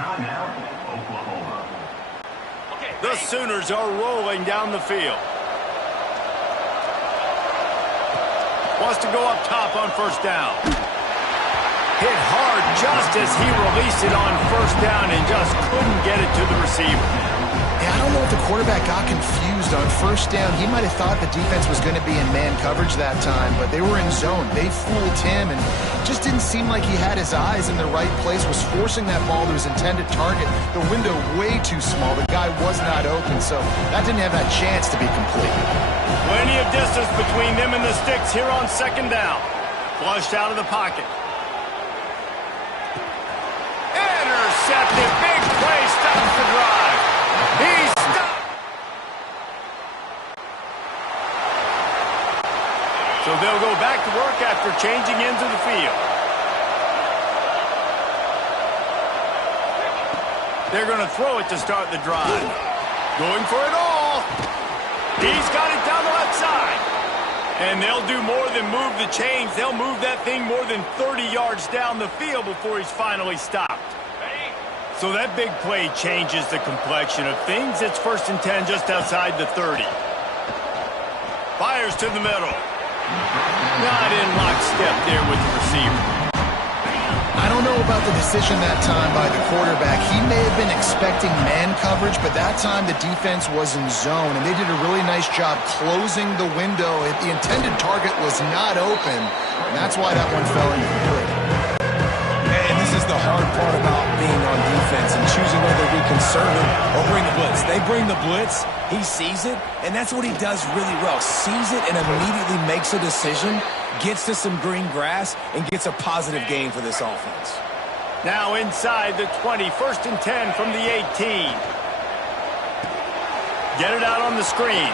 Timeout, Oklahoma. The Sooners are rolling down the field. Wants to go up top on first down. Hit hard just as he released it on first down and just couldn't get it to the receiver. Yeah, I don't know if the quarterback got confused on first down. He might have thought the defense was going to be in man coverage that time, but they were in zone. They fooled him and just didn't seem like he had his eyes in the right place, was forcing that ball to his intended target. The window way too small. The guy was not open, so that didn't have that chance to be complete. Plenty of distance between them and the sticks here on second down. Flushed out of the pocket. Intercepted. Big play. Stops the drive. He's stopped. So they'll go back to work after changing into the field. They're going to throw it to start the drive. Going for it all. He's got it down the left side. And they'll do more than move the chains. They'll move that thing more than 30 yards down the field before he's finally stopped. So that big play changes the complexion of things. It's 1st and 10 just outside the 30. Fires to the middle. Not in lockstep there with the receiver. I don't know about the decision that time by the quarterback. He may have been expecting man coverage, but that time the defense was in zone, and they did a really nice job closing the window. The intended target was not open, and that's why that one fell incomplete. And this is the hard part about being on defense and choosing whether to be conservative or bring the blitz. They bring the blitz, he sees it, and that's what he does really well. Sees it and immediately makes a decision, gets to some green grass, and gets a positive gain for this offense. Now inside the 20, 1st and 10 from the 18. Get it out on the screen.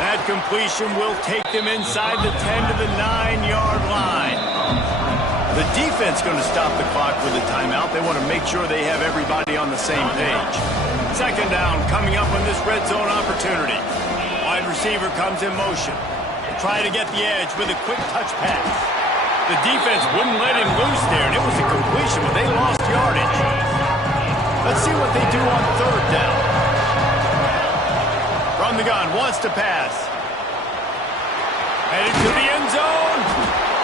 That completion will take them inside the 10 to the 9-yard line. The defense going to stop the clock with a timeout. They want to make sure they have everybody on the same page. Second down coming up on this red zone opportunity. Wide receiver comes in motion. Try to get the edge with a quick touch pass. The defense wouldn't let him loose there, and it was a completion, but they lost yardage. Let's see what they do on third down. From the gun, wants to pass. Headed to the end zone,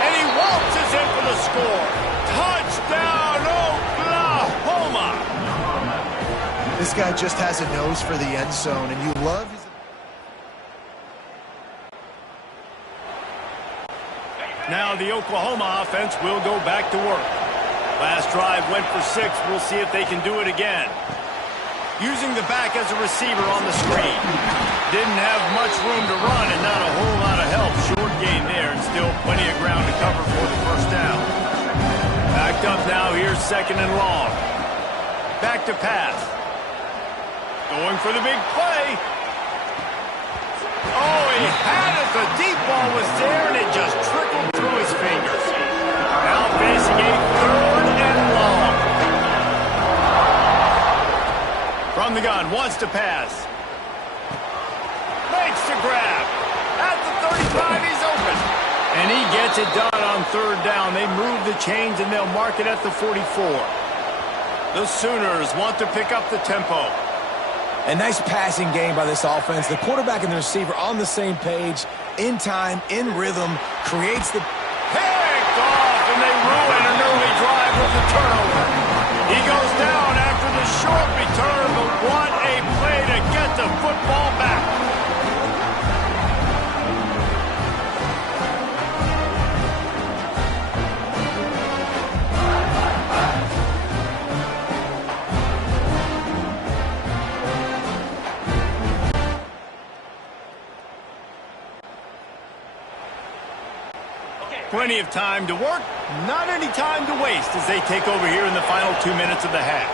and he waltzes in for the score. Touchdown, Oklahoma! This guy just has a nose for the end zone, and you love his... Now the Oklahoma offense will go back to work. Last drive went for 6. We'll see if they can do it again. Using the back as a receiver on the screen. Didn't have much room to run and not a whole lot of help. Short gain there and still plenty of ground to cover for the first down. Backed up now. Here's 2nd and long. Back to pass. Going for the big play. Oh, he had it. The deep ball was there, and it just trickled through his fingers. Now facing a 3rd and long. From the gun, wants to pass. Makes the grab. At the 35, he's open. And he gets it done on 3rd down. They move the chains, and they'll mark it at the 44. The Sooners want to pick up the tempo. A nice passing game by this offense. The quarterback and the receiver on the same page, in time, in rhythm, creates the... Picked off, and they ruin an early drive with the turnover. He goes down after the short return, but what a play to get the football back. Plenty of time to work, not any time to waste as they take over here in the final 2 minutes of the half.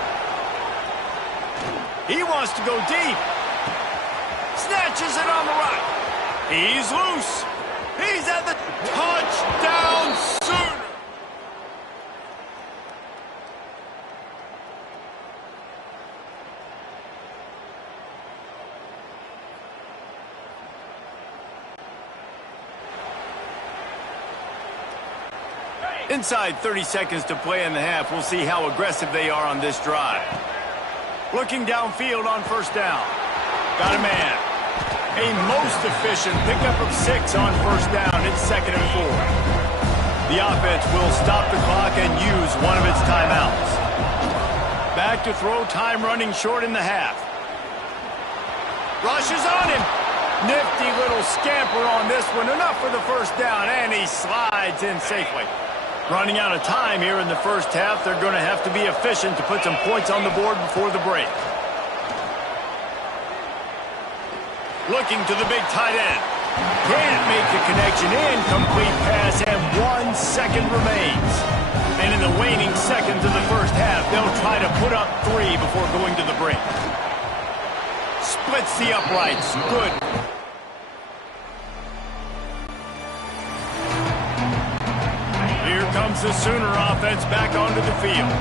He wants to go deep. Snatches it on the right. He's loose. He's at the touchdown Sooner. Inside 30 seconds to play in the half. We'll see how aggressive they are on this drive. Looking downfield on first down. Got a man. A most efficient pickup of 6 on first down. It's 2nd and 4. The offense will stop the clock and use one of its timeouts. Back to throw, time running short in the half. Rushes on him. Nifty little scamper on this one. Enough for the first down, and he slides in safely. Running out of time here in the first half. They're going to have to be efficient to put some points on the board before the break. Looking to the big tight end. Can't make the connection. Incomplete pass, and 1 second remains. And in the waning seconds of the first half, they'll try to put up 3 before going to the break. Splits the uprights. Good. Here comes the Sooner offense back onto the field.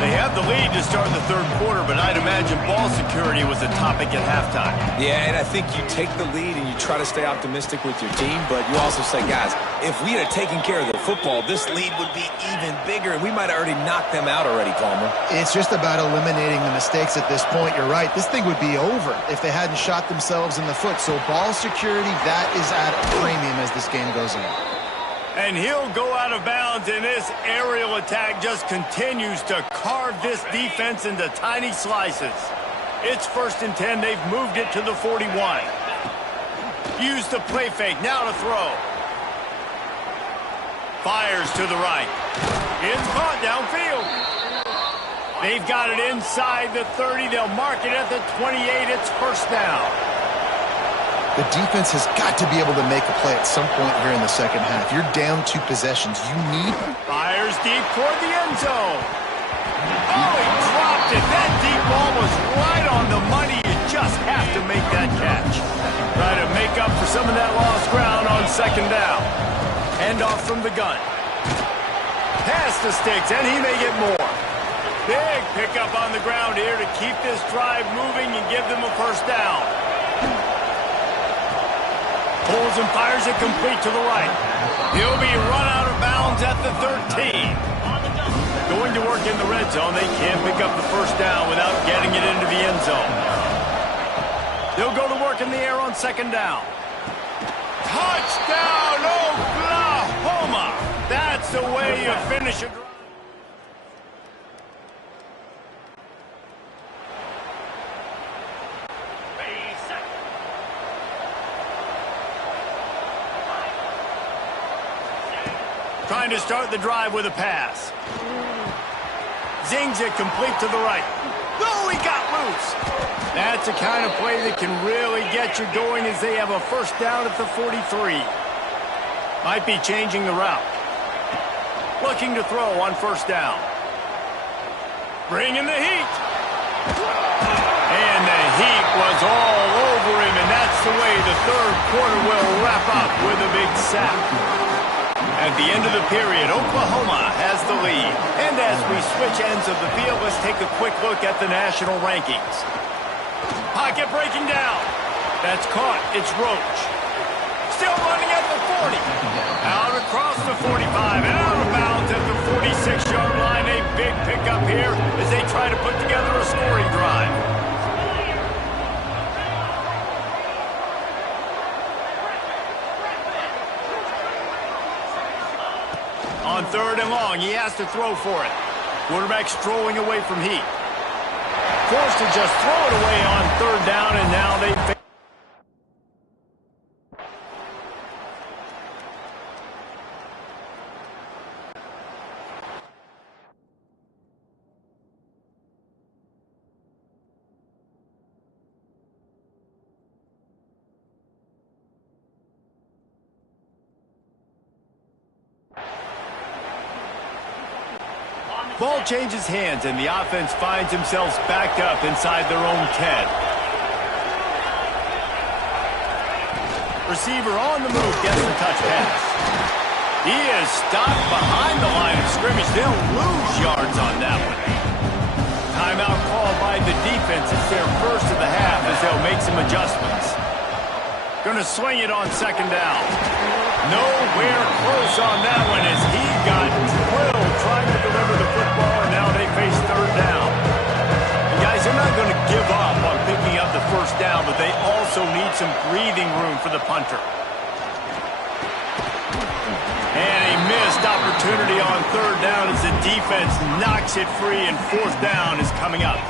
They have the lead to start the third quarter, but I'd imagine ball security was a topic at halftime. Yeah, and I think you take the lead and you try to stay optimistic with your team, but you also say, guys, if we had taken care of the football, this lead would be even bigger, and we might have already knocked them out already, Palmer. It's just about eliminating the mistakes at this point. You're right. This thing would be over if they hadn't shot themselves in the foot. So ball security, that is at a premium as this game goes on. And he'll go out of bounds, and this aerial attack just continues to carve this defense into tiny slices. It's 1st and 10. They've moved it to the 41. Use the play fake. Now to throw. Fires to the right. It's caught downfield. They've got it inside the 30. They'll mark it at the 28. It's first down. The defense has got to be able to make a play at some point here in the second half. You're down 2 possessions. You need... Fires deep toward the end zone. Oh, he dropped it. That deep ball was right on the money. You just have to make that catch. Try to make up for some of that lost ground on second down. Hand off from the gun. Pass to Sticks, and he may get more. Big pickup on the ground here to keep this drive moving and give them a first down. Pulls and fires it complete to the right. He'll be run out of bounds at the 13. Going to work in the red zone. They can't pick up the first down without getting it into the end zone. They'll go to work in the air on second down. Touchdown, Oklahoma! That's the way you finish a drive. Trying to start the drive with a pass. Zings it complete to the right. Oh, he got loose. That's the kind of play that can really get you going as they have a first down at the 43. Might be changing the route. Looking to throw on first down. Bringing the heat. And the heat was all over him, and that's the way the third quarter will wrap up with a big sack. At the end of the period, Oklahoma has the lead. And as we switch ends of the field, let's take a quick look at the national rankings. Pocket breaking down. That's caught. It's Roach. Still running at the 40. Out across the 45 and out of bounds at the 46-yard line. A big pickup here as they try to put together a scoring drive. On 3rd and long, he has to throw for it. Quarterback strolling away from heat. Forced to just throw it away on 3rd down, and now they... Ball changes hands, and the offense finds themselves backed up inside their own 10. Receiver on the move gets the touch pass. He is stopped behind the line of scrimmage. They'll lose yards on that one. Timeout called by the defense. It's their first of the half as they'll make some adjustments. Going to swing it on second down. Nowhere close on that one as he got out some breathing room for the punter. And a missed opportunity on third down as the defense knocks it free, and fourth down is coming up.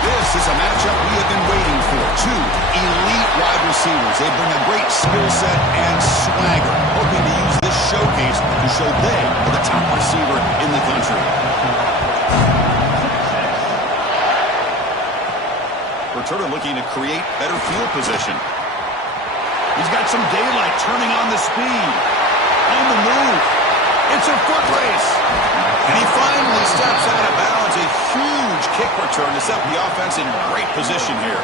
This is a matchup we have been waiting for. Two elite wide receivers. They bring a great skill set and swagger, hoping to use this showcase to show they are the top receiver in the country. Returner looking to create better field position. He's got some daylight, turning on the speed. On the move. It's a foot race. And he finally steps out of bounds. A huge kick return to set the offense in great position here.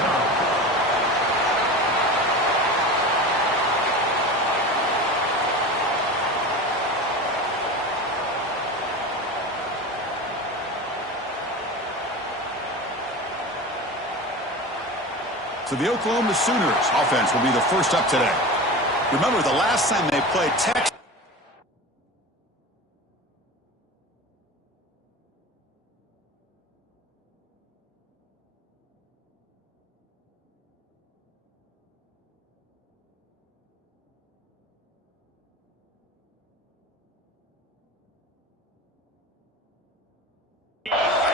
So the Oklahoma Sooners offense will be the first up today. Remember, the last time they played Texas.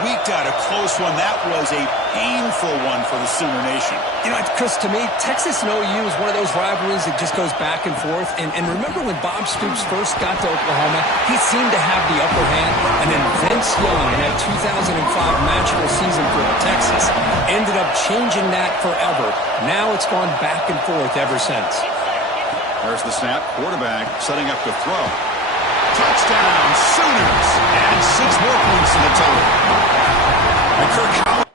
squeaked out a close one. That was a painful one for the Sooner Nation. You know, Chris, to me, Texas and OU is one of those rivalries that just goes back and forth. And remember when Bob Stoops first got to Oklahoma, he seemed to have the upper hand. And then Vince Young in that 2005 magical season for Texas ended up changing that forever. Now it's gone back and forth ever since. There's the snap. Quarterback setting up to throw. Touchdown, Sooners. And 6 more points in the total. And Kirk Howard.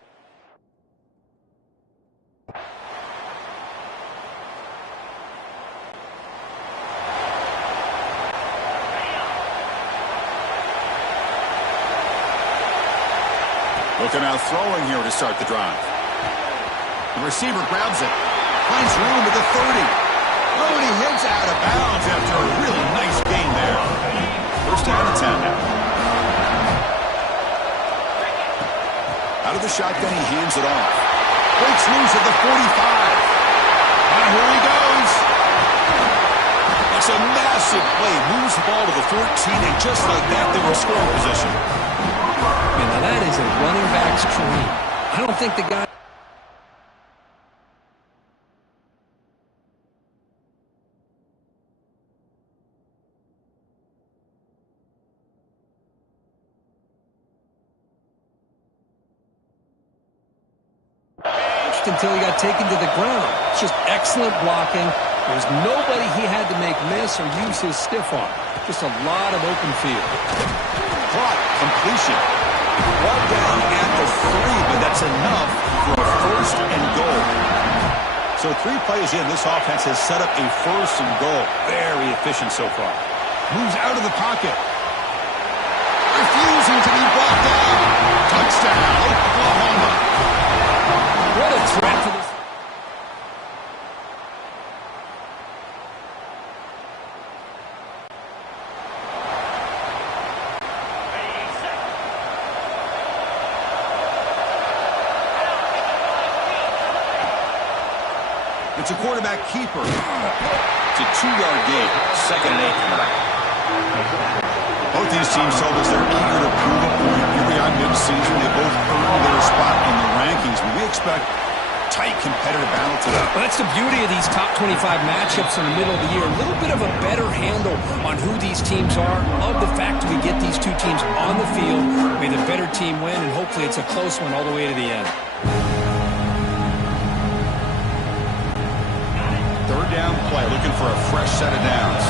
Looking out throwing here to start the drive. The receiver grabs it. Finds room at the 30. Oh, and he heads out of bounds after a really nice gain there. First down and 10 now. Out of the shotgun, he hands it off. Breaks loose at the 45. And here he goes. It's a massive play. Moves the ball to the 14, and just like that, they were in scoring position. Man, now that is a running back's dream. I don't think the guy... until he got taken to the ground. It's just excellent blocking. There was nobody he had to make miss or use his stiff arm. Just a lot of open field. Caught. Completion. Brought down at the 3, but that's enough for a first and goal. So 3 plays in, this offense has set up a first and goal. Very efficient so far. Moves out of the pocket. Refusing to be brought down. Touchdown, Oklahoma. What a threat for this. It's a quarterback keeper. It's a 2-yard gain. Second and 8. Both these teams told us they're eager to prove a point. Here we are mid-season. They both earned their spot in the rankings. We expect tight competitive battle today. Well, that's the beauty of these top 25 matchups in the middle of the year. A little bit of a better handle on who these teams are. Love the fact that we get these two teams on the field. May the better team win, and hopefully it's a close one all the way to the end. Third down play, looking for a fresh set of downs.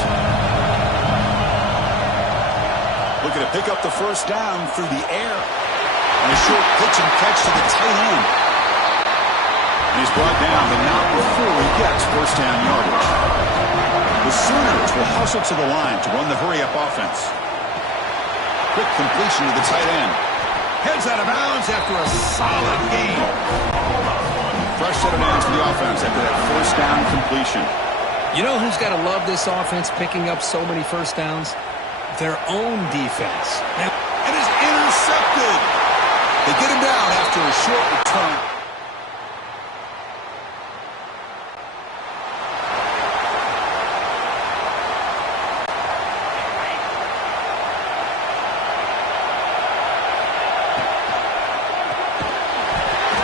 Looking to pick up the first down through the air. And a short pitch and catch to the tight end. And he's brought down, but not before he gets first down yardage. The Sooners will hustle to the line to run the hurry-up offense. Quick completion to the tight end. Heads out of bounds after a solid gain. Fresh set of downs for the offense after that first down completion. You know who's got to love this offense picking up so many first downs? Their own defense. It is intercepted. They get him down after a short return.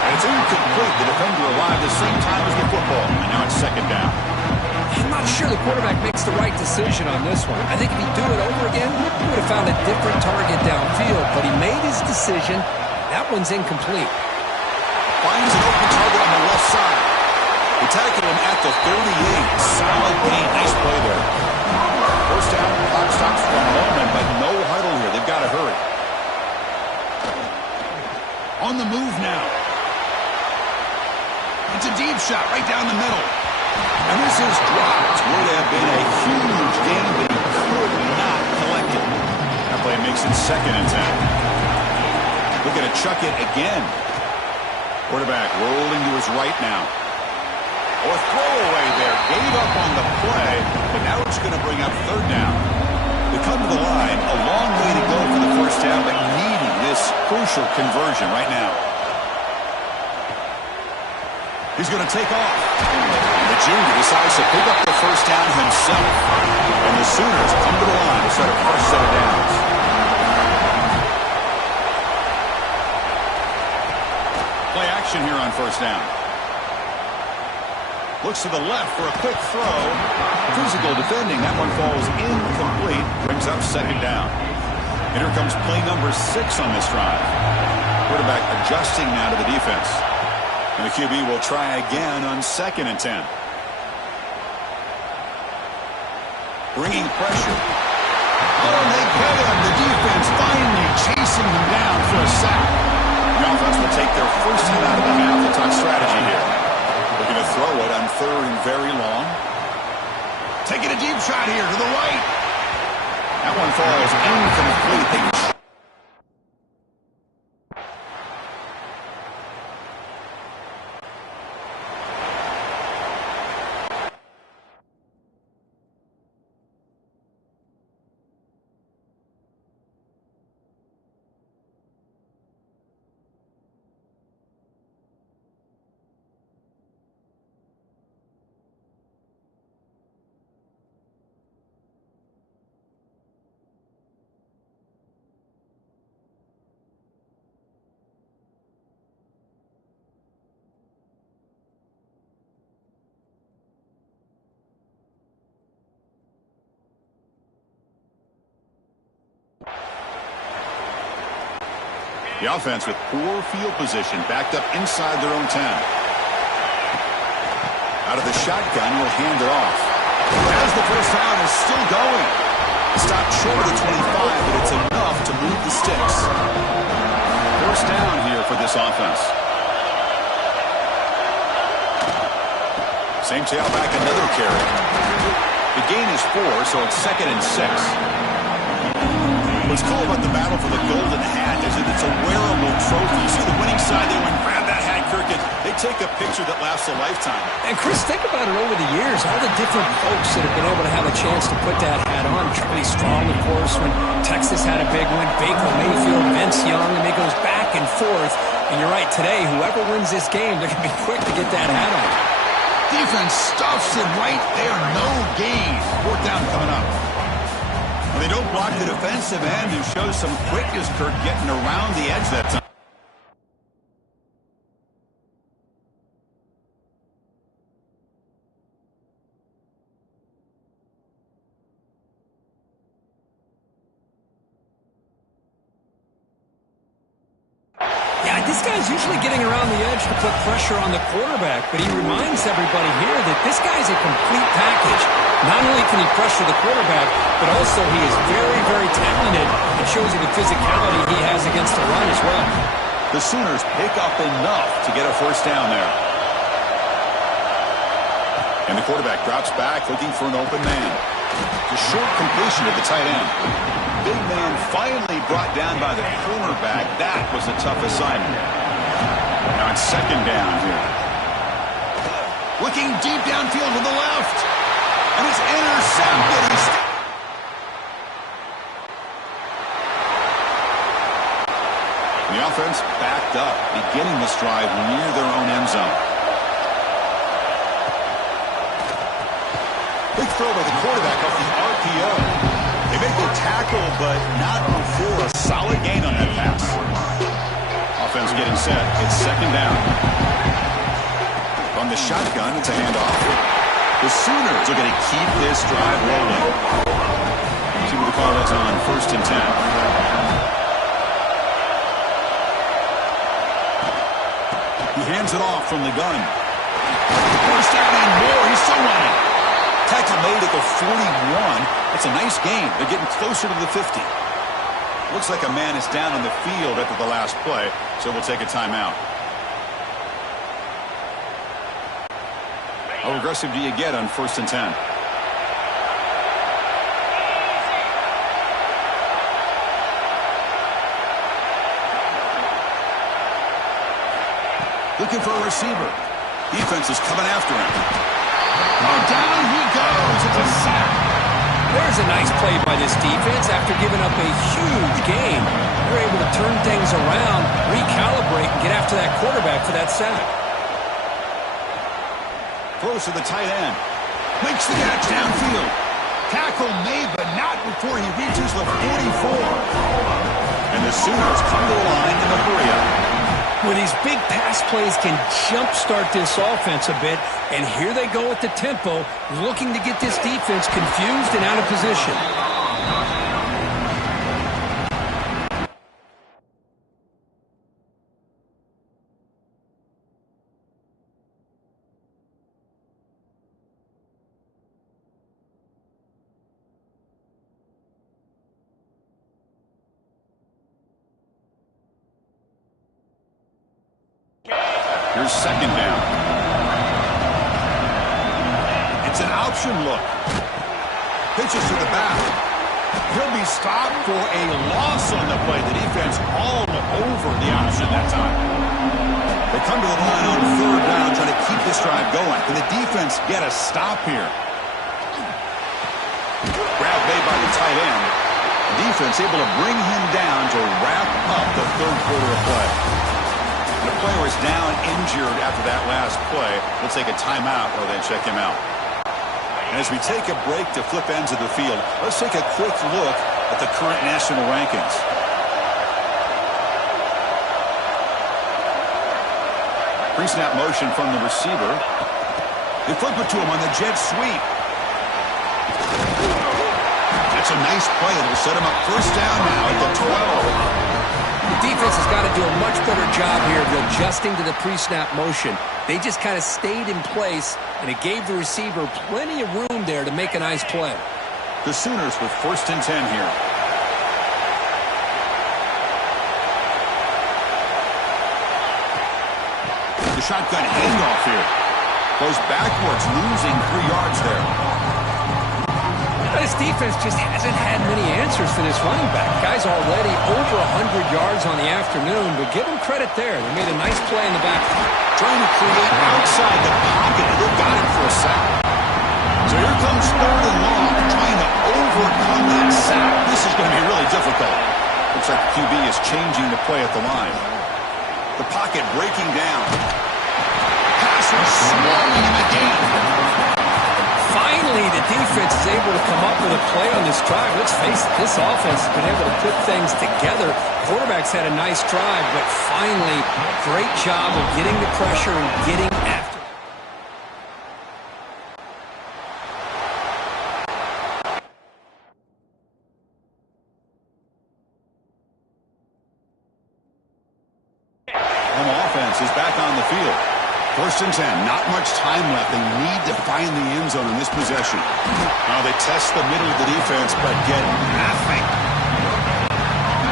And it's incomplete. The defender arrived the same time as the football. And now it's second down. I'm not sure the quarterback makes the right decision on this one. I think if he'd do it over again, he would have found a different target downfield. But he made his decision. That one's incomplete. Finds an open target on the left side. They tackle him at the 38. Solid gain. Nice play there. First down. Clock stops for a moment, but no huddle here. They've got to hurry. On the move now. It's a deep shot right down the middle. And this is dropped. Would have been a huge gain, but he could not collect it. That play makes it second and 10. Looking to chuck it again. Quarterback rolling to his right now. Or throwaway there. Gave up on the play, but now it's going to bring up third down. They come to the line. A long way to go for the first down, but needing this crucial conversion right now. He's going to take off. And the junior decides to pick up the first down himself. And the Sooners come to the line to set a fresh set of downs. Play action here on first down. Looks to the left for a quick throw. Physical defending. That one falls incomplete. Brings up second down. And here comes play number 6 on this drive. Quarterback adjusting now to the defense. And the QB will try again on 2nd and 10. Bringing pressure. Oh, they get him. The defense finally chasing him down for a sack. The offense will take their first time out of the half. They'll talk strategy here. Looking to throw it on 3rd and very long. Taking a deep shot here to the right. That one falls incomplete. The offense with poor field position, backed up inside their own 10. Out of the shotgun, will hand it off. As the first down is still going. Stopped short of the 25, but it's enough to move the sticks. First down here for this offense. Same tailback, another carry. The gain is 4, so it's 2nd and 6. What's cool about the battle for the golden hat is that it's a wearable trophy. You see the winning side, they went grab that hat, Kirk, and they take a picture that lasts a lifetime. And Chris, think about it over the years, all the different folks that have been able to have a chance to put that hat on. Charlie Strong, of course, when Texas had a big one, Baker Mayfield, Vince Young, and it goes back and forth. And you're right, today, whoever wins this game, they're going to be quick to get that hat on. Defense stuffs him right there, no gain. 4th down coming up. Well, they don't block the defensive end, who shows some quickness, Kirk, getting around the edge that time. This guy's usually getting around the edge to put pressure on the quarterback, but he reminds everybody here that this guy's a complete package. Not only can he pressure the quarterback, but also he is very, very talented. It shows you the physicality he has against the run as well. The Sooners pick up enough to get a first down there. And the quarterback drops back looking for an open man. It's a short completion to the tight end. Big man finally brought down by the cornerback. That was a tough assignment. Now it's 2nd down here. Looking deep downfield to the left. And it's intercepted. The offense backed up, beginning this drive near their own end zone. Big throw by the quarterback off the RPO. They make the tackle, but not before a solid gain on that pass. Offense getting set. It's 2nd down. From the shotgun, it's a handoff. The Sooners are going to keep this drive rolling. See what the call is on 1st and 10. He hands it off from the gun. First down and more. He's still running. Tackle made at the 41. It's a nice gain. They're getting closer to the 50. Looks like a man is down on the field after the last play, so we'll take a timeout. How aggressive do you get on 1st and 10? Looking for a receiver. Defense is coming after him. Oh, down he goes. It's a sack. There's a nice play by this defense after giving up a huge gain. They're able to turn things around, recalibrate, and get after that quarterback for that sack. Throws to the tight end. Makes the catch downfield. Tackle made, but not before he reaches the 44. And the Sooners come to the line in the hurry-up. Well, these big pass plays can jumpstart this offense a bit, and here they go at the tempo, looking to get this defense confused and out of position. Here's second down. It's an option look. Pitches to the back. He'll be stopped for a loss on the play. The defense all over the option that time. They come to the line on third down, trying to keep this drive going. Can the defense get a stop here? Grab made by the tight end. The defense able to bring him down to wrap up the third quarter of play. The player is down injured after that last play. Let's take a timeout or then check him out. And as we take a break to flip ends of the field, let's take a quick look at the current national rankings. Pre-snap motion from the receiver. They flip it to him on the jet sweep. That's a nice play. It'll set him up first down now at the 12. The defense has got to do a much better job here of adjusting to the pre-snap motion. They just kind of stayed in place, and it gave the receiver plenty of room there to make a nice play. The Sooners with first and 10 here. The shotgun handoff here. Goes backwards, losing 3 yards there. This defense just hasn't had many answers for this running back. Guy's already over 100 yards on the afternoon, but give him credit there. They made a nice play in the backfield. Trying to create outside the pocket, and they've got him for a sack. So here comes third and long, trying to overcome that sack. This is going to be really difficult. Looks like the QB is changing the play at the line. The pocket breaking down. Pass was swallowing him again. Finally, the defense is able to come up with a play on this drive. Let's face it, this offense has been able to put things together. Quarterback's had a nice drive, but finally, great job of getting the pressure and getting after. Home offense is back on the field. First and 10, not much time left. They need to find the end zone in this possession. Now they test the middle of the defense, but get nothing.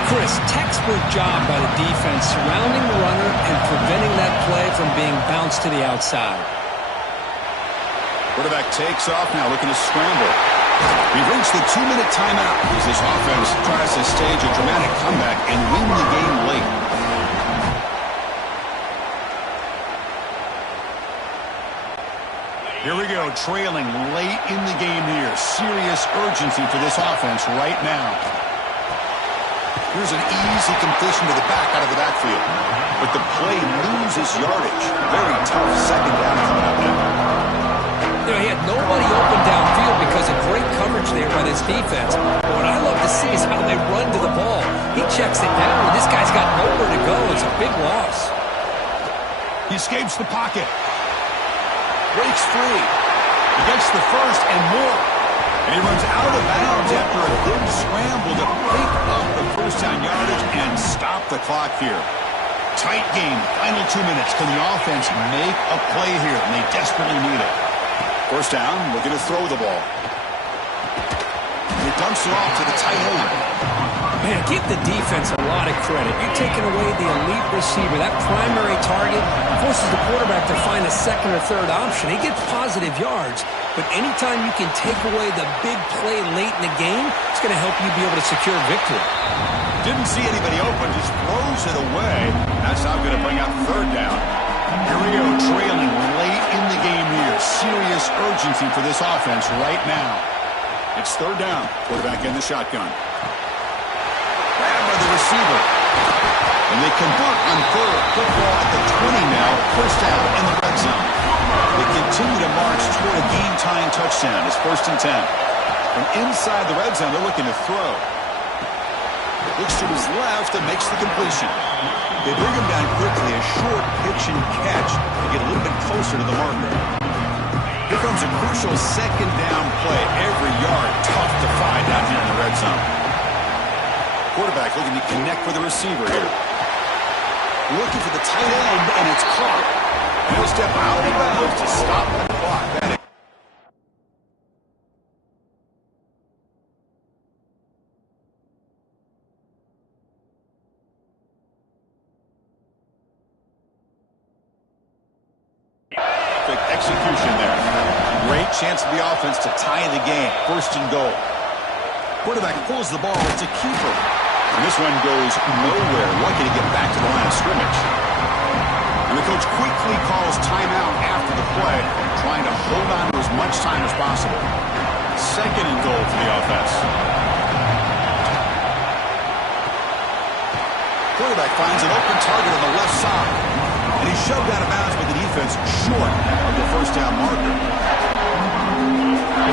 Chris, textbook job by the defense surrounding the runner and preventing that play from being bounced to the outside. Quarterback takes off now, looking to scramble. We've reached the 2-minute timeout as this offense tries to stage a dramatic comeback and win the game late. Here we go, trailing late in the game here. Serious urgency for this offense right now. Here's an easy completion to the back out of the backfield. But the play loses yardage. Very tough second down coming up now. You know, he had nobody open downfield because of great coverage there by this defense. But what I love to see is how they run to the ball. He checks it down, and this guy's got nowhere to go. It's a big loss. He escapes the pocket. Breaks free. He gets the first and more. And he runs out of bounds after a good scramble to pick up the first down yardage and stop the clock here. Tight game, final 2 minutes. Can the offense make a play here? And they desperately need it. First down, looking to throw the ball. And he dumps it off to the tight end. Man, give the defense a lot of credit. You're taking away the elite receiver. That primary target forces the quarterback to find a second or third option. He gets positive yards, but anytime you can take away the big play late in the game, it's going to help you be able to secure victory. Didn't see anybody open, just throws it away. That's not going to bring up third down. Here we go, trailing late in the game here. Serious urgency for this offense right now. It's third down. Quarterback in the shotgun. Grabbed by the receiver. And they convert on third. Football at the 20 now. First down in the red zone. They continue to march toward a game-tying touchdown. It's first and 10. From inside the red zone, they're looking to throw. Looks to his left and makes the completion. They bring him down quickly, a short pitch and catch to get a little bit closer to the marker. Here comes a crucial second down play. Every yard tough to find down here in the red zone. Quarterback looking to connect with the receiver here. Looking for the tight end, and it's caught. And he'll step out of bounds to stop the clock. That execution there. Great chance for the offense to tie the game. First and goal. Quarterback pulls the ball. It's a keeper. And this one goes nowhere. Lucky to get back to the line of scrimmage. And the coach quickly calls timeout after the play, trying to hold on to as much time as possible. Second and goal for the offense. Quarterback finds an open target on the left side. And he's shoved out of bounds by the defense short of the first down marker.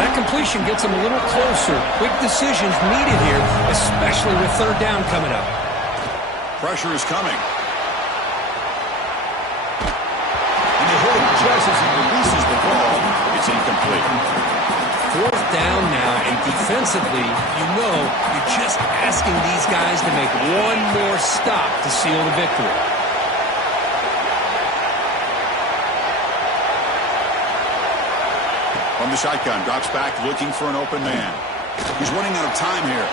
That completion gets him a little closer. Quick decisions needed here, especially with third down coming up. Pressure is coming. And they hit him just as he releases the ball. It's incomplete. Fourth down now, and defensively, you're just asking these guys to make one more stop to seal the victory. From the shotgun, drops back looking for an open man. He's running out of time here.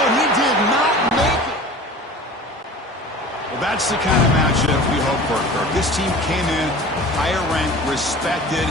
Oh, he did not make it. Well, that's the kind of matchup we hope for, Kirk. This team came in higher ranked, respected.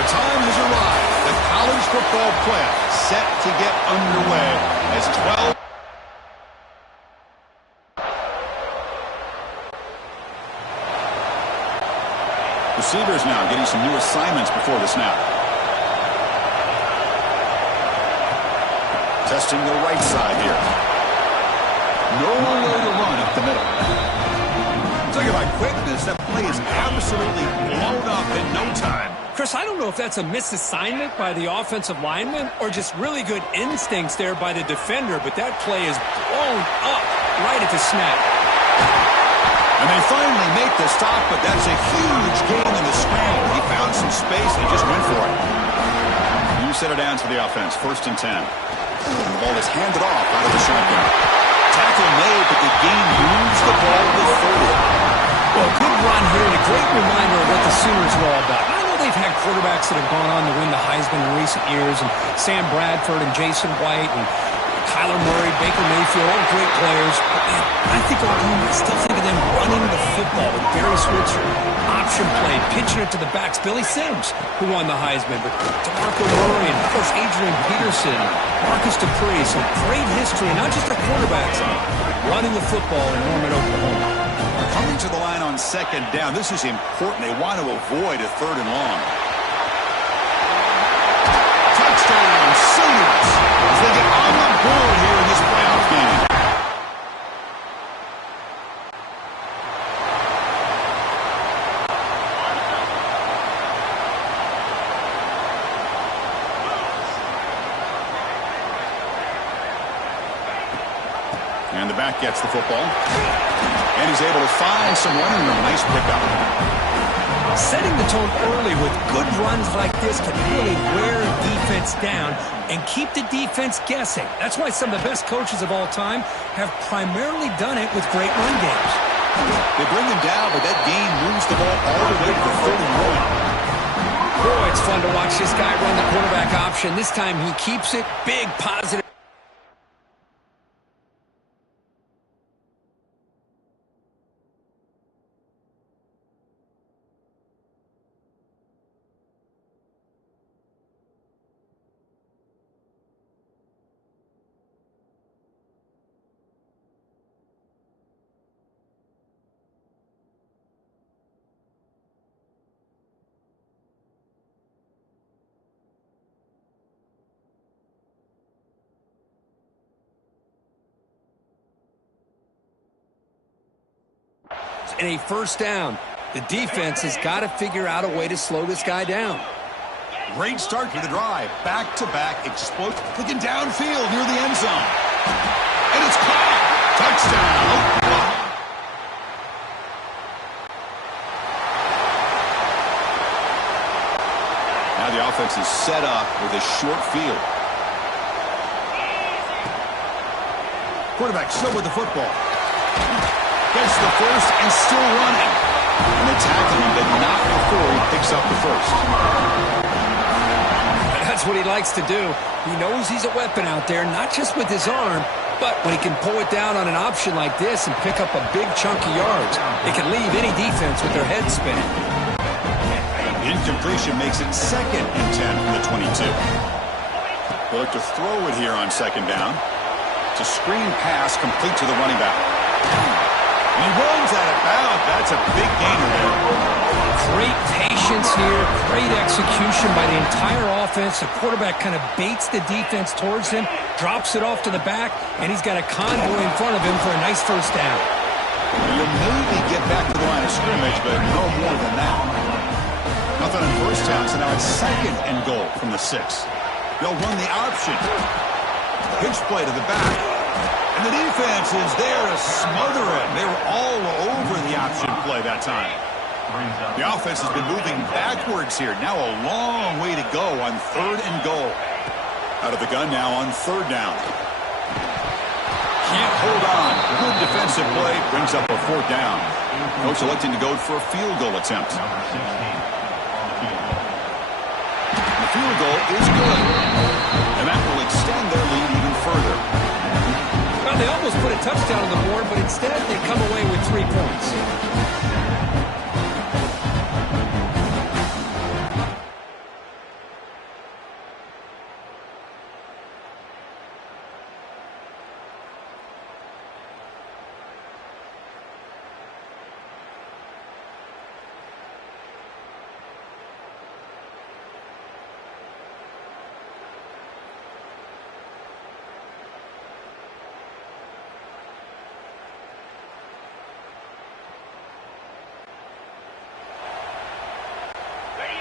The time has arrived. The college football playoff set to get underway as 12... Receivers now getting some new assignments before the snap. Testing the right side here. No way to run up the middle. Talking about quickness, that play is absolutely blown up in no time. Chris, I don't know if that's a misassignment by the offensive lineman or just really good instincts there by the defender, but that play is blown up right at the snap. And they finally make the stop, but that's a huge gain in the scramble. He found some space and he just went for it. You set it down to the offense, 1st and 10. The ball is handed off out of the shotgun. Tackle made, but the game moves the ball to 30. Well, good run here and a great reminder of what the Sooners are all about. I know they've had quarterbacks that have gone on to win the Heisman in recent years, and Sam Bradford and Jason White and Kyler Murray, Baker Mayfield, all great players. But man, I think I still think of them running the football with Barry Switzer. Option play, pitching it to the backs. Billy Sims, who won the Heisman, but DeMarco Murray and, of course, Adrian Peterson, Marcus Dupree. So great history, not just the quarterbacks, running the football in Norman, Oklahoma. Coming to the line on 2nd down. This is important. They want to avoid a 3rd and long. Touchdown, Sooners, as they get on the board here in this playoff game. And the back gets the football. And he's able to find some running room. Nice pickup. Setting the tone early with good runs like this can really wear defense down and keep the defense guessing. That's why some of the best coaches of all time have primarily done it with great run games. They bring him down, but that gain moves the ball all the way to the 31. Boy, it's fun to watch this guy run the quarterback option. This time he keeps it. Big positive. And a 1st down. The defense has got to figure out a way to slow this guy down. Great start to the drive. Back-to-back explode. Looking downfield near the end zone. And it's caught. Touchdown. Now the offense is set up with a short field. Quarterback still with the football. Gets the 1st and still running. And they tackle him, but not before he picks up the 1st. That's what he likes to do. He knows he's a weapon out there, not just with his arm, but when he can pull it down on an option like this and pick up a big chunk of yards, it can leave any defense with their head spinning. Incompletion makes it 2nd and 10 from the 22. They'll look to throw it here on 2nd down. It's a screen pass complete to the running back. And he runs out of bounds. That's a big gainer there. Great patience here. Great execution by the entire offense. The quarterback kind of baits the defense towards him, drops it off to the back, and he's got a convoy in front of him for a nice 1st down. You'll maybe get back to the line of scrimmage, but no more than that. Nothing on 1st down, so now it's 2nd and goal from the 6. They'll run the option. Pitch play to the back. And the defense is there to smother it. They were all over the option play that time. The offense has been moving backwards here. Now a long way to go on 3rd and goal. Out of the gun now on 3rd down. Can't hold on. Good defensive play. Brings up a 4th down. Coach electing to go for a field goal attempt. The field goal is good. And that will extend their lead even further. Well, they almost put a touchdown on the board, but instead they come away with 3 points.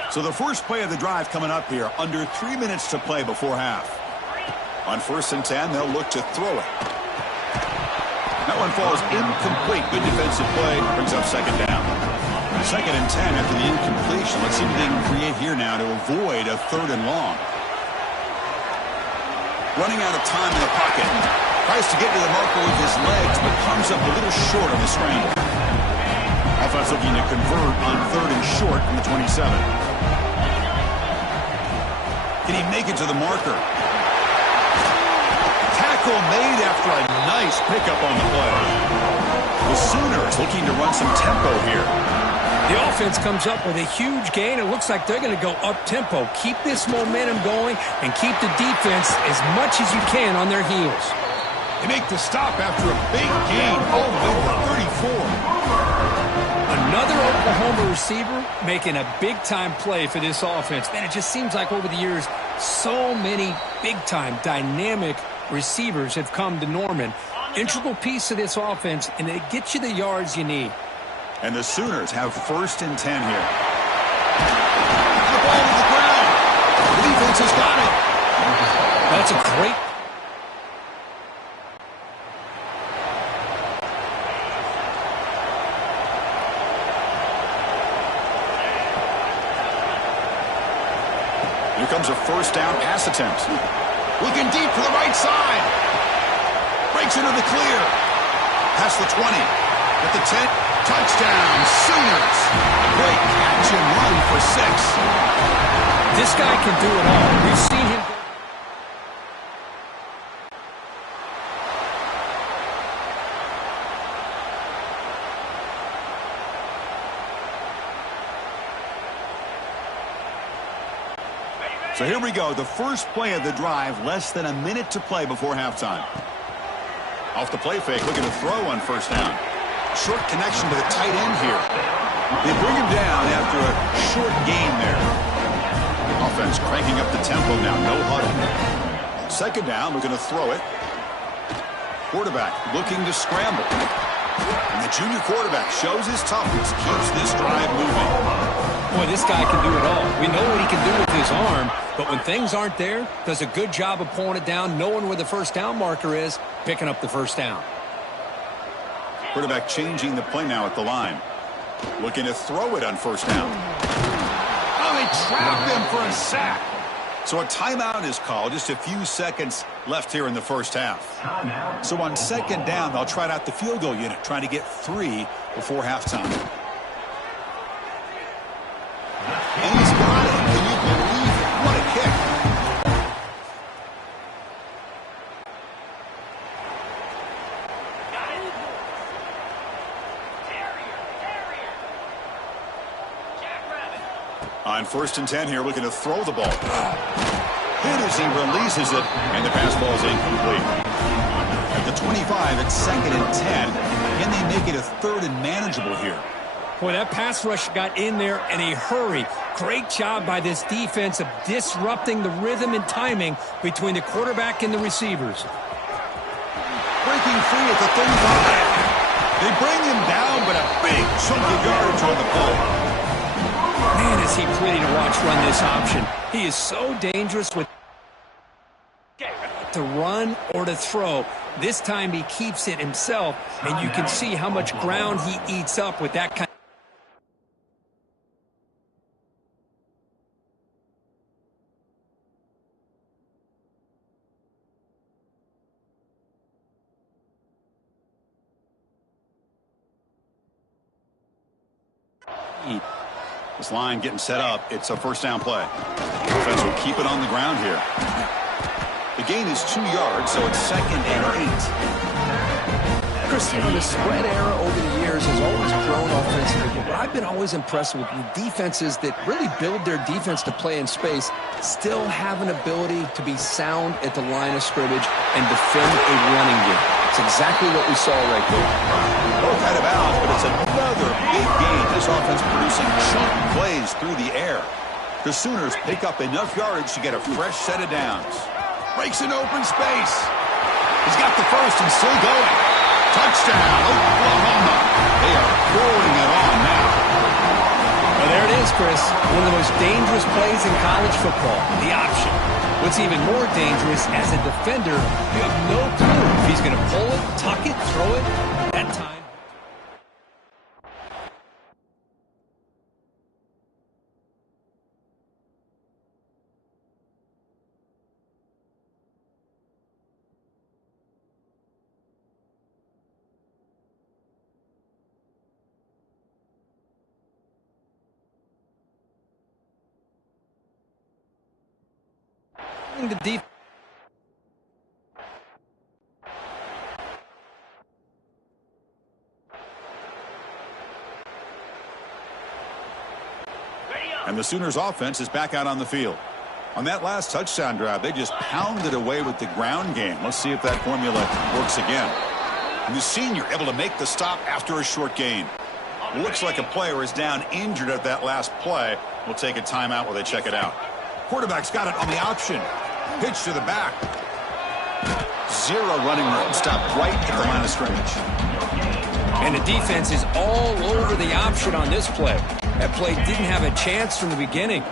So the first play of the drive coming up here, under 3 minutes to play before half. On 1st and 10, they'll look to throw it. That one falls incomplete. Good defensive play. Brings up 2nd down. 2nd and 10 after the incompletion. Let's see what they can create here now to avoid a 3rd and long. Running out of time in the pocket. Tries to get to the marker with his legs, but comes up a little short on the scramble. Offense looking to convert on 3rd and short from the 27. Can he make it to the marker? Tackle made after a nice pickup on the play. The Sooners looking to run some tempo here. The offense comes up with a huge gain. It looks like they're going to go up-tempo. Keep this momentum going and keep the defense as much as you can on their heels. They make the stop after a big gain all the way to 34. Another Oklahoma receiver making a big-time play for this offense. Man, it just seems like over the years, so many big-time, dynamic receivers have come to Norman. Integral piece of this offense, and it gets you the yards you need. And the Sooners have 1st and 10 here. The ball to the ground. The defense has got it. That's a great... Here comes a 1st down pass attempt. Looking deep to the right side. Breaks into the clear. Past the 20. At the 10. Touchdown, Sooners. Great catch and run for 6. This guy can do it all. We've seen him... So here we go, the first play of the drive, less than a minute to play before halftime. Off the play fake, looking to throw on 1st down. Short connection to the tight end here. They bring him down after a short gain there. Offense cranking up the tempo now, no huddle. 2nd down, looking to throw it. Quarterback looking to scramble. And the junior quarterback shows his toughness, keeps this drive moving. Boy, this guy can do it all. We know what he can do with his arm, but when things aren't there, does a good job of pulling it down, knowing where the 1st down marker is, picking up the 1st down. Quarterback changing the play now at the line. Looking to throw it on 1st down. Oh, they trapped him for a sack. So a timeout is called. Just a few seconds left here in the 1st half. So on 2nd down, they'll try out the field goal unit, trying to get 3 before halftime. And he's got it. Can you believe it? What a kick. On 1st and 10 here, looking to throw the ball. Hit as he releases it, and the pass ball is incomplete. At the 25, it's 2nd and 10. Can they make it a 3rd and manageable here? Boy, that pass rush got in there in a hurry. Great job by this defense of disrupting the rhythm and timing between the quarterback and the receivers. Breaking free at the 35. They bring him down, but a big chunk of yardage on the play. Man, is he pretty to watch run this option. He is so dangerous with to run or to throw. This time he keeps it himself, and you can see how much ground he eats up with that kind of... This line getting set up. It's a 1st down play. Defense will keep it on the ground here. The gain is 2 yards, so it's 2nd and 8. Chris, the spread era over the years has always grown offensively, but I've been always impressed with the defenses that really build their defense to play in space, still have an ability to be sound at the line of scrimmage and defend a running game. It's exactly what we saw right there. Both out of bounds, but it's another big game. This offense producing chunk plays through the air. The Sooners pick up enough yardage to get a fresh set of downs. Breaks in open space. He's got the 1st and still going. Touchdown, Oklahoma. They are pouring it on now. Well, there it is, Chris. One of the most dangerous plays in college football, the option. What's even more dangerous, as a defender, you have no clue if he's going to pull it, tuck it, throw it. That time. The deep. And the Sooners offense is back out on the field. On that last touchdown drive, they just pounded away with the ground game. Let's see if that formula works again. And the senior able to make the stop after a short gain. Looks like a player is down injured at that last play. We'll take a timeout while they check it out. Quarterback's got it on the option. Pitch to the back. Zero running room. Stopped right at the line of scrimmage. And the defense is all over the option on this play. That play didn't have a chance from the beginning.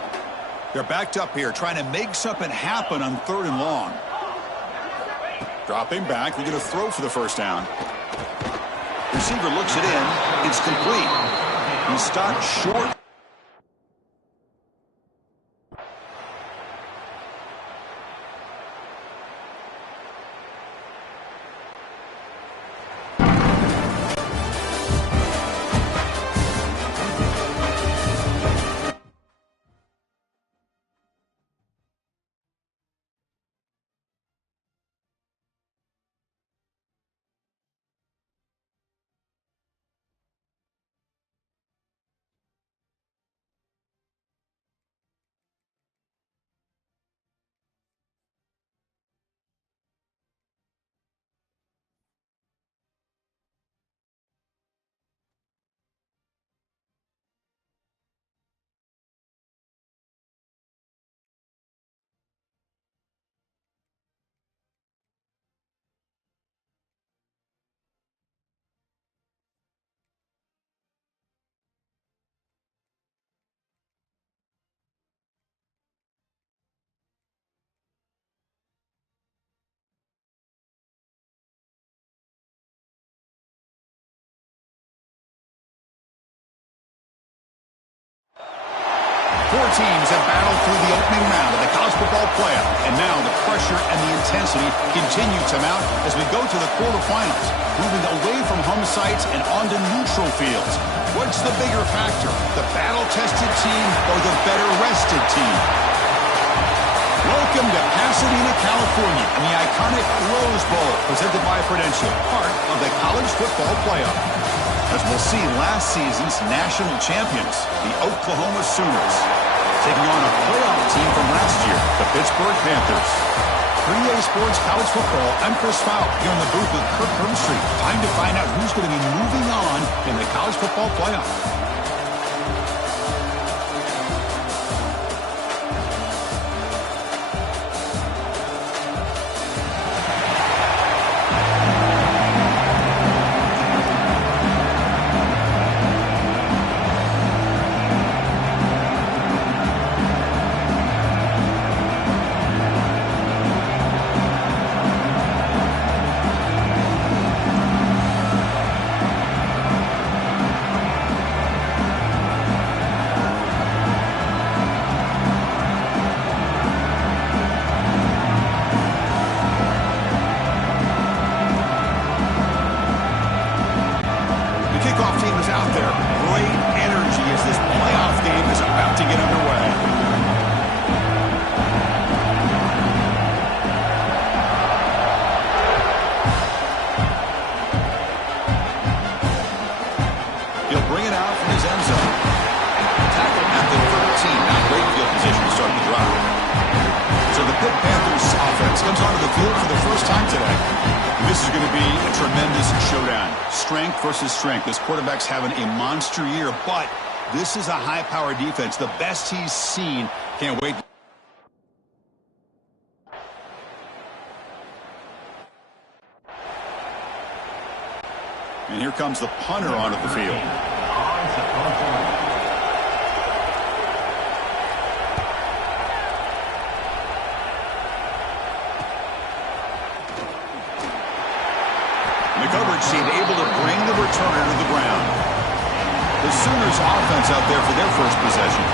They're backed up here trying to make something happen on 3rd and long. Dropping back. They're going to throw for the first down. Receiver looks it in. It's complete. He stopped short. Four teams have battled through the opening round of the college football playoff, and now the pressure and the intensity continue to mount as we go to the quarterfinals, moving away from home sites and onto neutral fields. What's the bigger factor, the battle-tested team or the better-rested team? Welcome to Pasadena, California, and the iconic Rose Bowl, presented by Prudential, part of the college football playoff. As we'll see, last season's national champions, the Oklahoma Sooners, taking on a playoff team from last year, the Pittsburgh Panthers. 3A Sports College Football, I'm Chris Fowl, here in the booth with Kirk Herbstreit. Time to find out who's going to be moving on in the college football playoff. Versus strength. This quarterback's having a monster year, but this is a high-powered defense, the best he's seen. Can't wait. And here comes the punter onto the field. third seed, able to bring the returner to the ground. The Sooners offense out there for their first possession.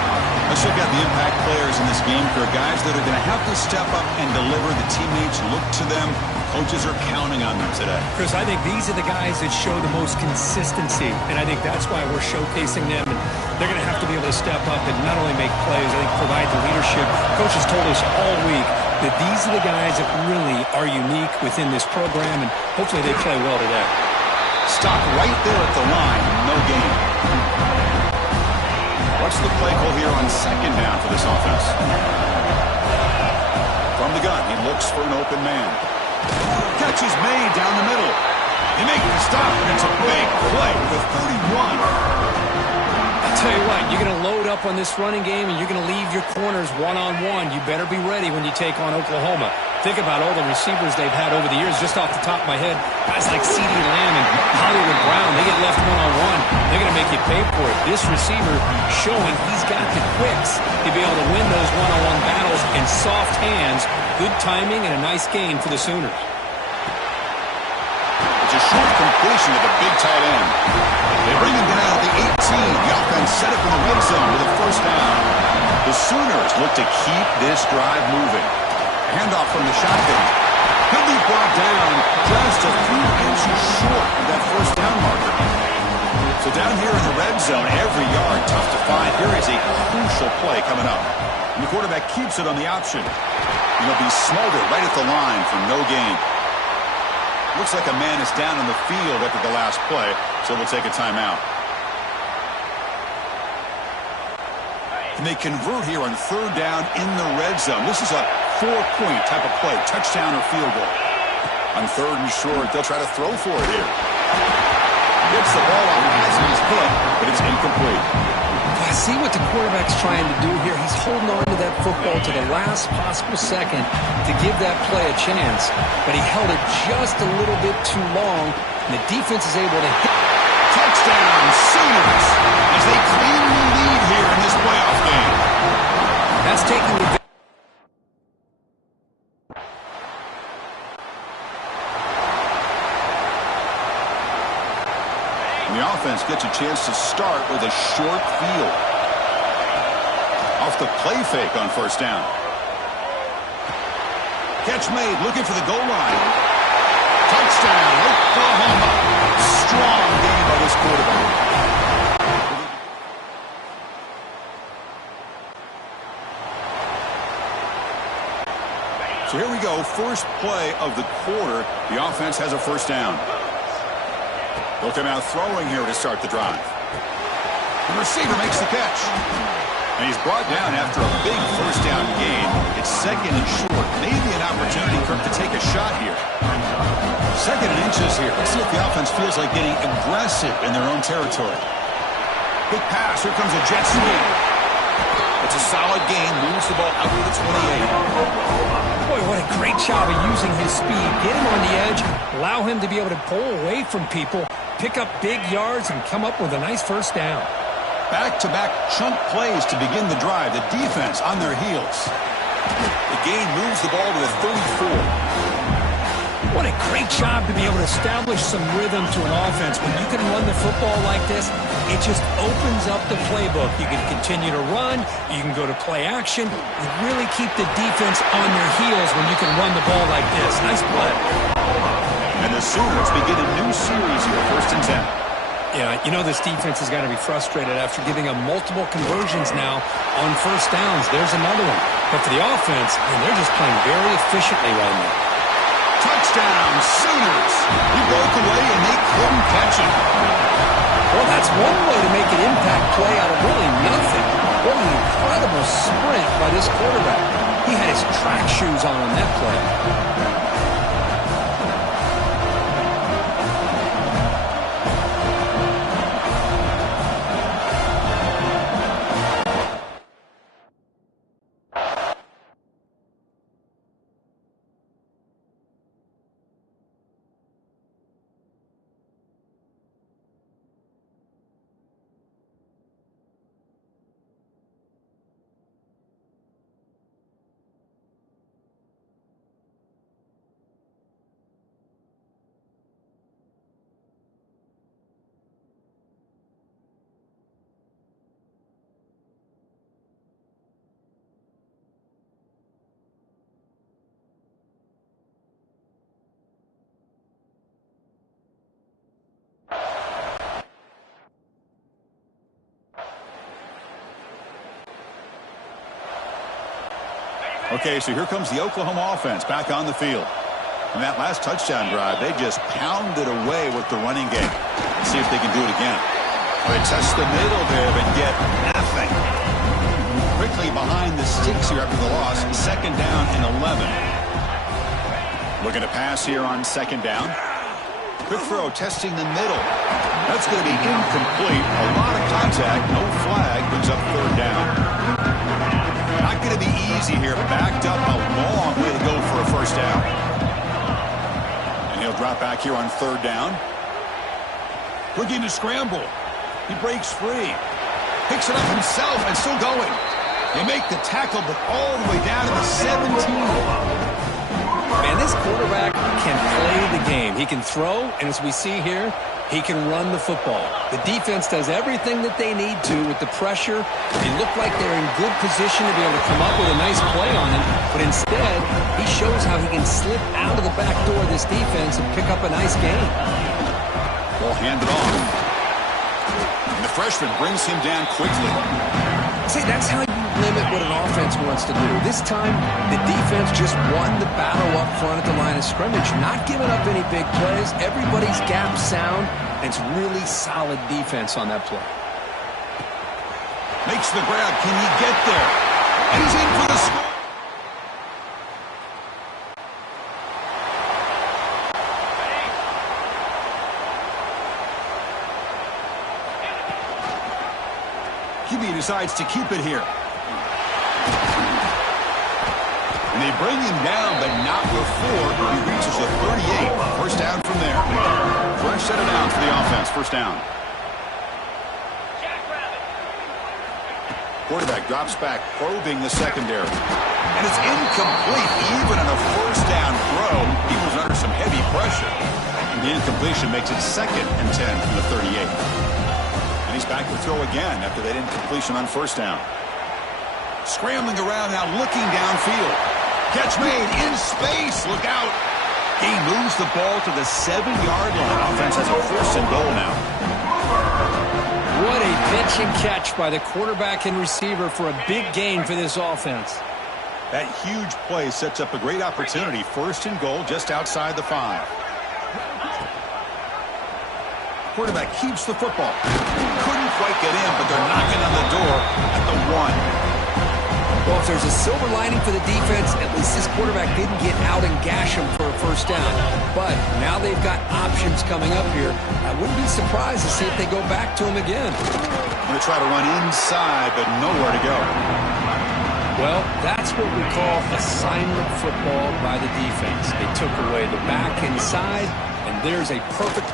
Let's look at the impact players in this game. For guys that are going to have to step up and deliver. The teammates look to them. Coaches are counting on them today. Chris, I think these are the guys that show the most consistency, and I think that's why we're showcasing them. And they're going to have to be able to step up and not only make plays, I think provide the leadership. Coaches told us all week that these are the guys that really are unique within this program, and hopefully they play well today. Stop right there at the line. No gain. What's the play call here on second down for this offense? From the gun, he looks for an open man. Catch is made down the middle. They make the stop, and it's a big play with 31. I'll tell you what, you're going to load up on this running game, and you're going to leave your corners one-on-one. You better be ready when you take on Oklahoma. Think about all the receivers they've had over the years, just off the top of my head. Guys like CeeDee Lamb and Hollywood Brown, they get left one-on-one. They're going to make you pay for it. This receiver showing he's got the quicks to be able to win those one-on-one battles in soft hands. Good timing and a nice gain for the Sooners. It's a short completion of the big tight end. They bring him down at the 18. The offense set up in the red zone with a first down. The Sooners look to keep this drive moving. Handoff from the shotgun. He'll be brought down just a few inches short of that first down marker. So down here in the red zone, every yard tough to find. Here is a crucial play coming up. And the quarterback keeps it on the option. And he'll be smothered right at the line for no gain. Looks like a man is down on the field after the last play, so we'll take a timeout. And they convert here on third down in the red zone. This is a 4-point type of play, touchdown or field goal. On third and short, they'll try to throw for it here. Gets the ball off as he's hit, but it's incomplete. I see what the quarterback's trying to do here. He's holding on to that football to the last possible second to give that play a chance. But he held it just a little bit too long, and the defense is able to hit. Touchdown, Sooners, as they claim the lead here in this playoff game. That's taking the... And the offense gets a chance to start with a short field. Off the play fake on first down. Catch made, looking for the goal line. Touchdown, Oklahoma. Strong game by this quarterback. So here we go, first play of the quarter. The offense has a first down. They'll come out throwing here to start the drive. The receiver makes the catch. And he's brought down after a big first down gain. It's second and short. Maybe an opportunity, Kirk, to take a shot here. Second and inches here. Let's see if the offense feels like getting aggressive in their own territory. Big pass. Here comes a jet sweep. It's a solid gain. Moves the ball out to the 28. Boy, what a great job of using his speed. Get him on the edge, allow him to be able to pull away from people, pick up big yards, and come up with a nice first down. Back-to-back chunk plays to begin the drive. The defense on their heels. The gain moves the ball to the 34. What a great job to be able to establish some rhythm to an offense. When you can run the football like this, it just opens up the playbook. You can continue to run. You can go to play action. You really keep the defense on their heels when you can run the ball like this. Nice play. And the Sooners begin a new series here, first and 10. Yeah, you know this defense has got to be frustrated after giving them multiple conversions now on first downs. There's another one. But for the offense, they're just playing very efficiently right now. Touchdown, Sooners. He broke away and they couldn't catch him. Well, that's one way to make an impact play out of really nothing. What an incredible sprint by this quarterback. He had his track shoes on that play. Okay, so here comes the Oklahoma offense back on the field. On that last touchdown drive, they just pounded away with the running game. Let's see if they can do it again. They test the middle there, but get nothing. Quickly behind the sticks here after the loss. 2nd down and 11. Looking to pass here on 2nd down. Quick throw, testing the middle. That's going to be incomplete. A lot of contact, no flag, brings up 3rd down. Not going to be easy here. Backed up a long way to go for a 1st down. And he'll drop back here on 3rd down. Looking to scramble. He breaks free. Picks it up himself and still going. They make the tackle, but all the way down to the 17. Man, this quarterback can play the game. He can throw, and as we see here, he can run the football. The defense does everything that they need to with the pressure. They look like they're in good position to be able to come up with a nice play on him, but instead, he shows how he can slip out of the back door of this defense and pick up a nice gain. Ball handed off. And the freshman brings him down quickly. See, that's how you limit what an offense wants to do. This time, the defense just won the battle up front at the line of scrimmage, not giving up any big plays. Everybody's gap sound, and it's really solid defense on that play. Makes the grab. Can he get there? And he's in for the score. QB decides to keep it here. And they bring him down, but not before he reaches the 38. 1st down from there. Fresh set of downs for the offense. 1st down. Quarterback drops back, probing the secondary. And it's incomplete. Even on a 1st down throw, he was under some heavy pressure. And the incompletion makes it 2nd and 10 from the 38. And he's back to throw again after that incompletion on 1st down. Scrambling around now, looking downfield. Catch made in space. Look out. He moves the ball to the 7-yard line. Offense has a 1st and goal now. What a pitch and catch by the quarterback and receiver for a big gain for this offense. That huge play sets up a great opportunity. 1st and goal just outside the 5. Quarterback keeps the football. Couldn't quite get in, but they're knocking on the door at the 1. Well, if there's a silver lining for the defense, at least this quarterback didn't get out and gash him for a 1st down. But now they've got options coming up here. I wouldn't be surprised to see if they go back to him again. Going to try to run inside, but nowhere to go. Well, that's what we call assignment football by the defense. They took away the back inside, and there's a perfect...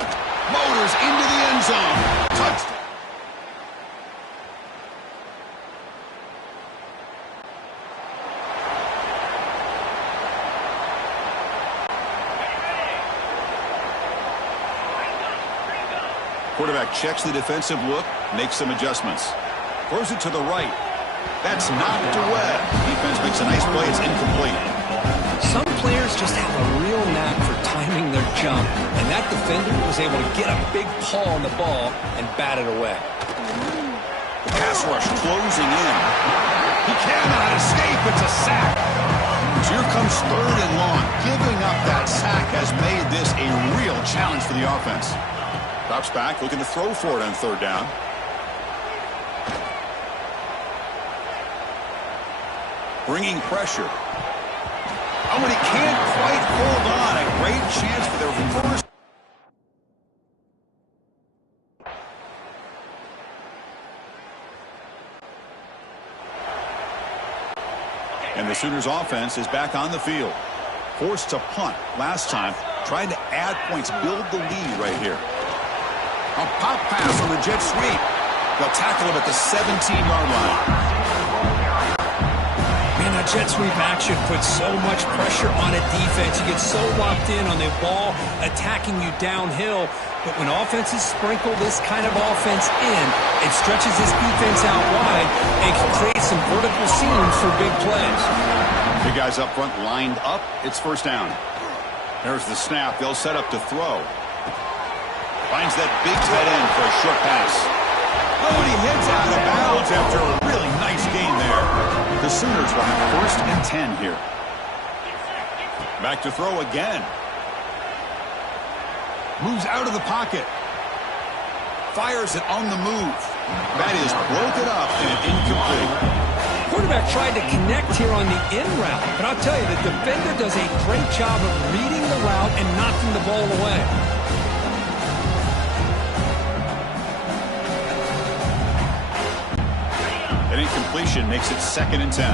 Motors into the end zone. Touchdown. Quarterback checks the defensive look, makes some adjustments. Throws it to the right. That's knocked away. Defense makes a nice play. It's incomplete. Some players just have a real knack for timing their jump, and that defender was able to get a big paw on the ball and bat it away. The pass rush closing in. He cannot escape. It's a sack. So here comes 3rd and long. Giving up that sack has made this a real challenge for the offense. Drops back, looking to throw for it on 3rd down. Bringing pressure. Oh, and he can't quite hold on. A great chance for their 1st. And the Sooners offense is back on the field. Forced to punt last time. Trying to add points, build the lead right here. A pop pass on the jet sweep. They'll tackle him at the 17-yard line. Man, that jet sweep action puts so much pressure on a defense. You get so locked in on the ball attacking you downhill. But when offenses sprinkle this kind of offense in, it stretches this defense out wide and can create some vertical seams for big plays. Big guys up front lined up. It's 1st down. There's the snap. They'll set up to throw. Finds that big tight end for a short pass. Oh, and he heads out of bounds after a really nice game there. The The Sooners will have 1st and 10 here. Back to throw again. Moves out of the pocket. Fires it on the move. That is broken up and incomplete. Quarterback tried to connect here on the in route, but I'll tell you, the defender does a great job of reading the route and knocking the ball away. An incompletion makes it 2nd and 10.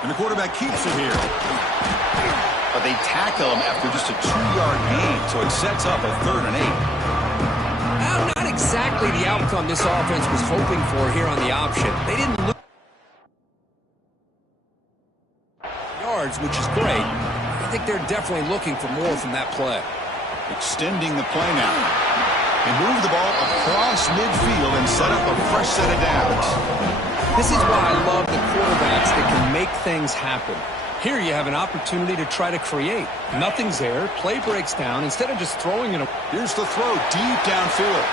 And the quarterback keeps it here. But they tackle him after just a 2-yard gain, so it sets up a 3rd and 8. Well, not exactly the outcome this offense was hoping for here on the option. They didn't lose yards, which is great. I think they're definitely looking for more from that play. Extending the play now. They move the ball across midfield and set up a fresh set of downs. This is why I love the quarterbacks that can make things happen. Here you have an opportunity to try to create. Nothing's there. Play breaks down. Instead of just throwing it. Here's the throw deep downfield.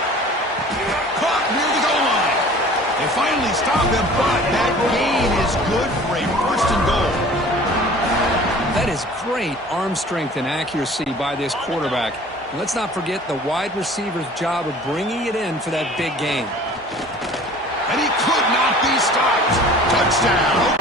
Caught near the goal line. They finally stop him, but that gain is good for a 1st and goal. That is great arm strength and accuracy by this quarterback. And let's not forget the wide receiver's job of bringing it in for that big gain. And he could not be stopped. Touchdown.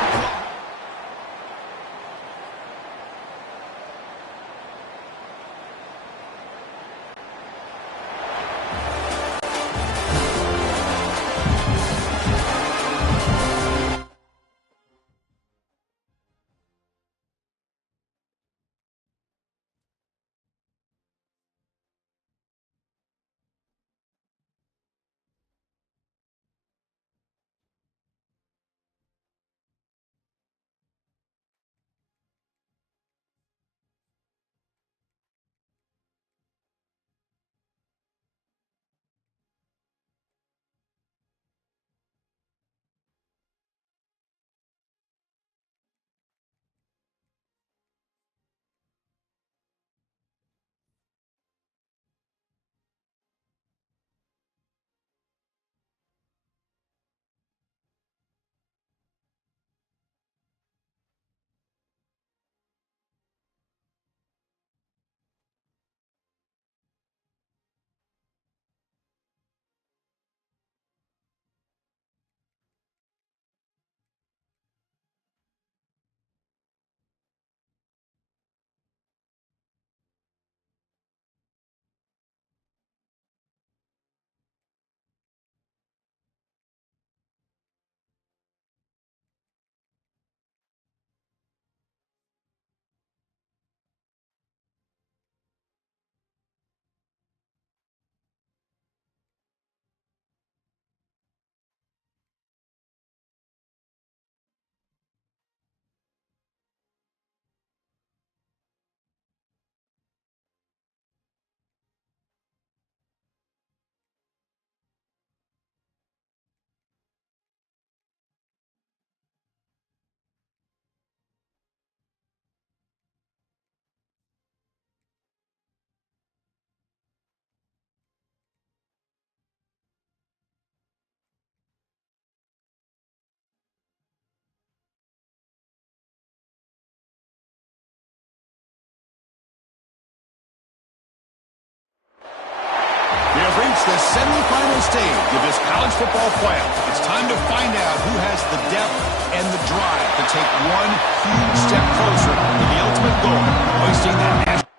Reached the semifinal stage of this college football playoff. It's time to find out who has the depth and the drive to take one huge step closer to the ultimate goal, hoisting that national.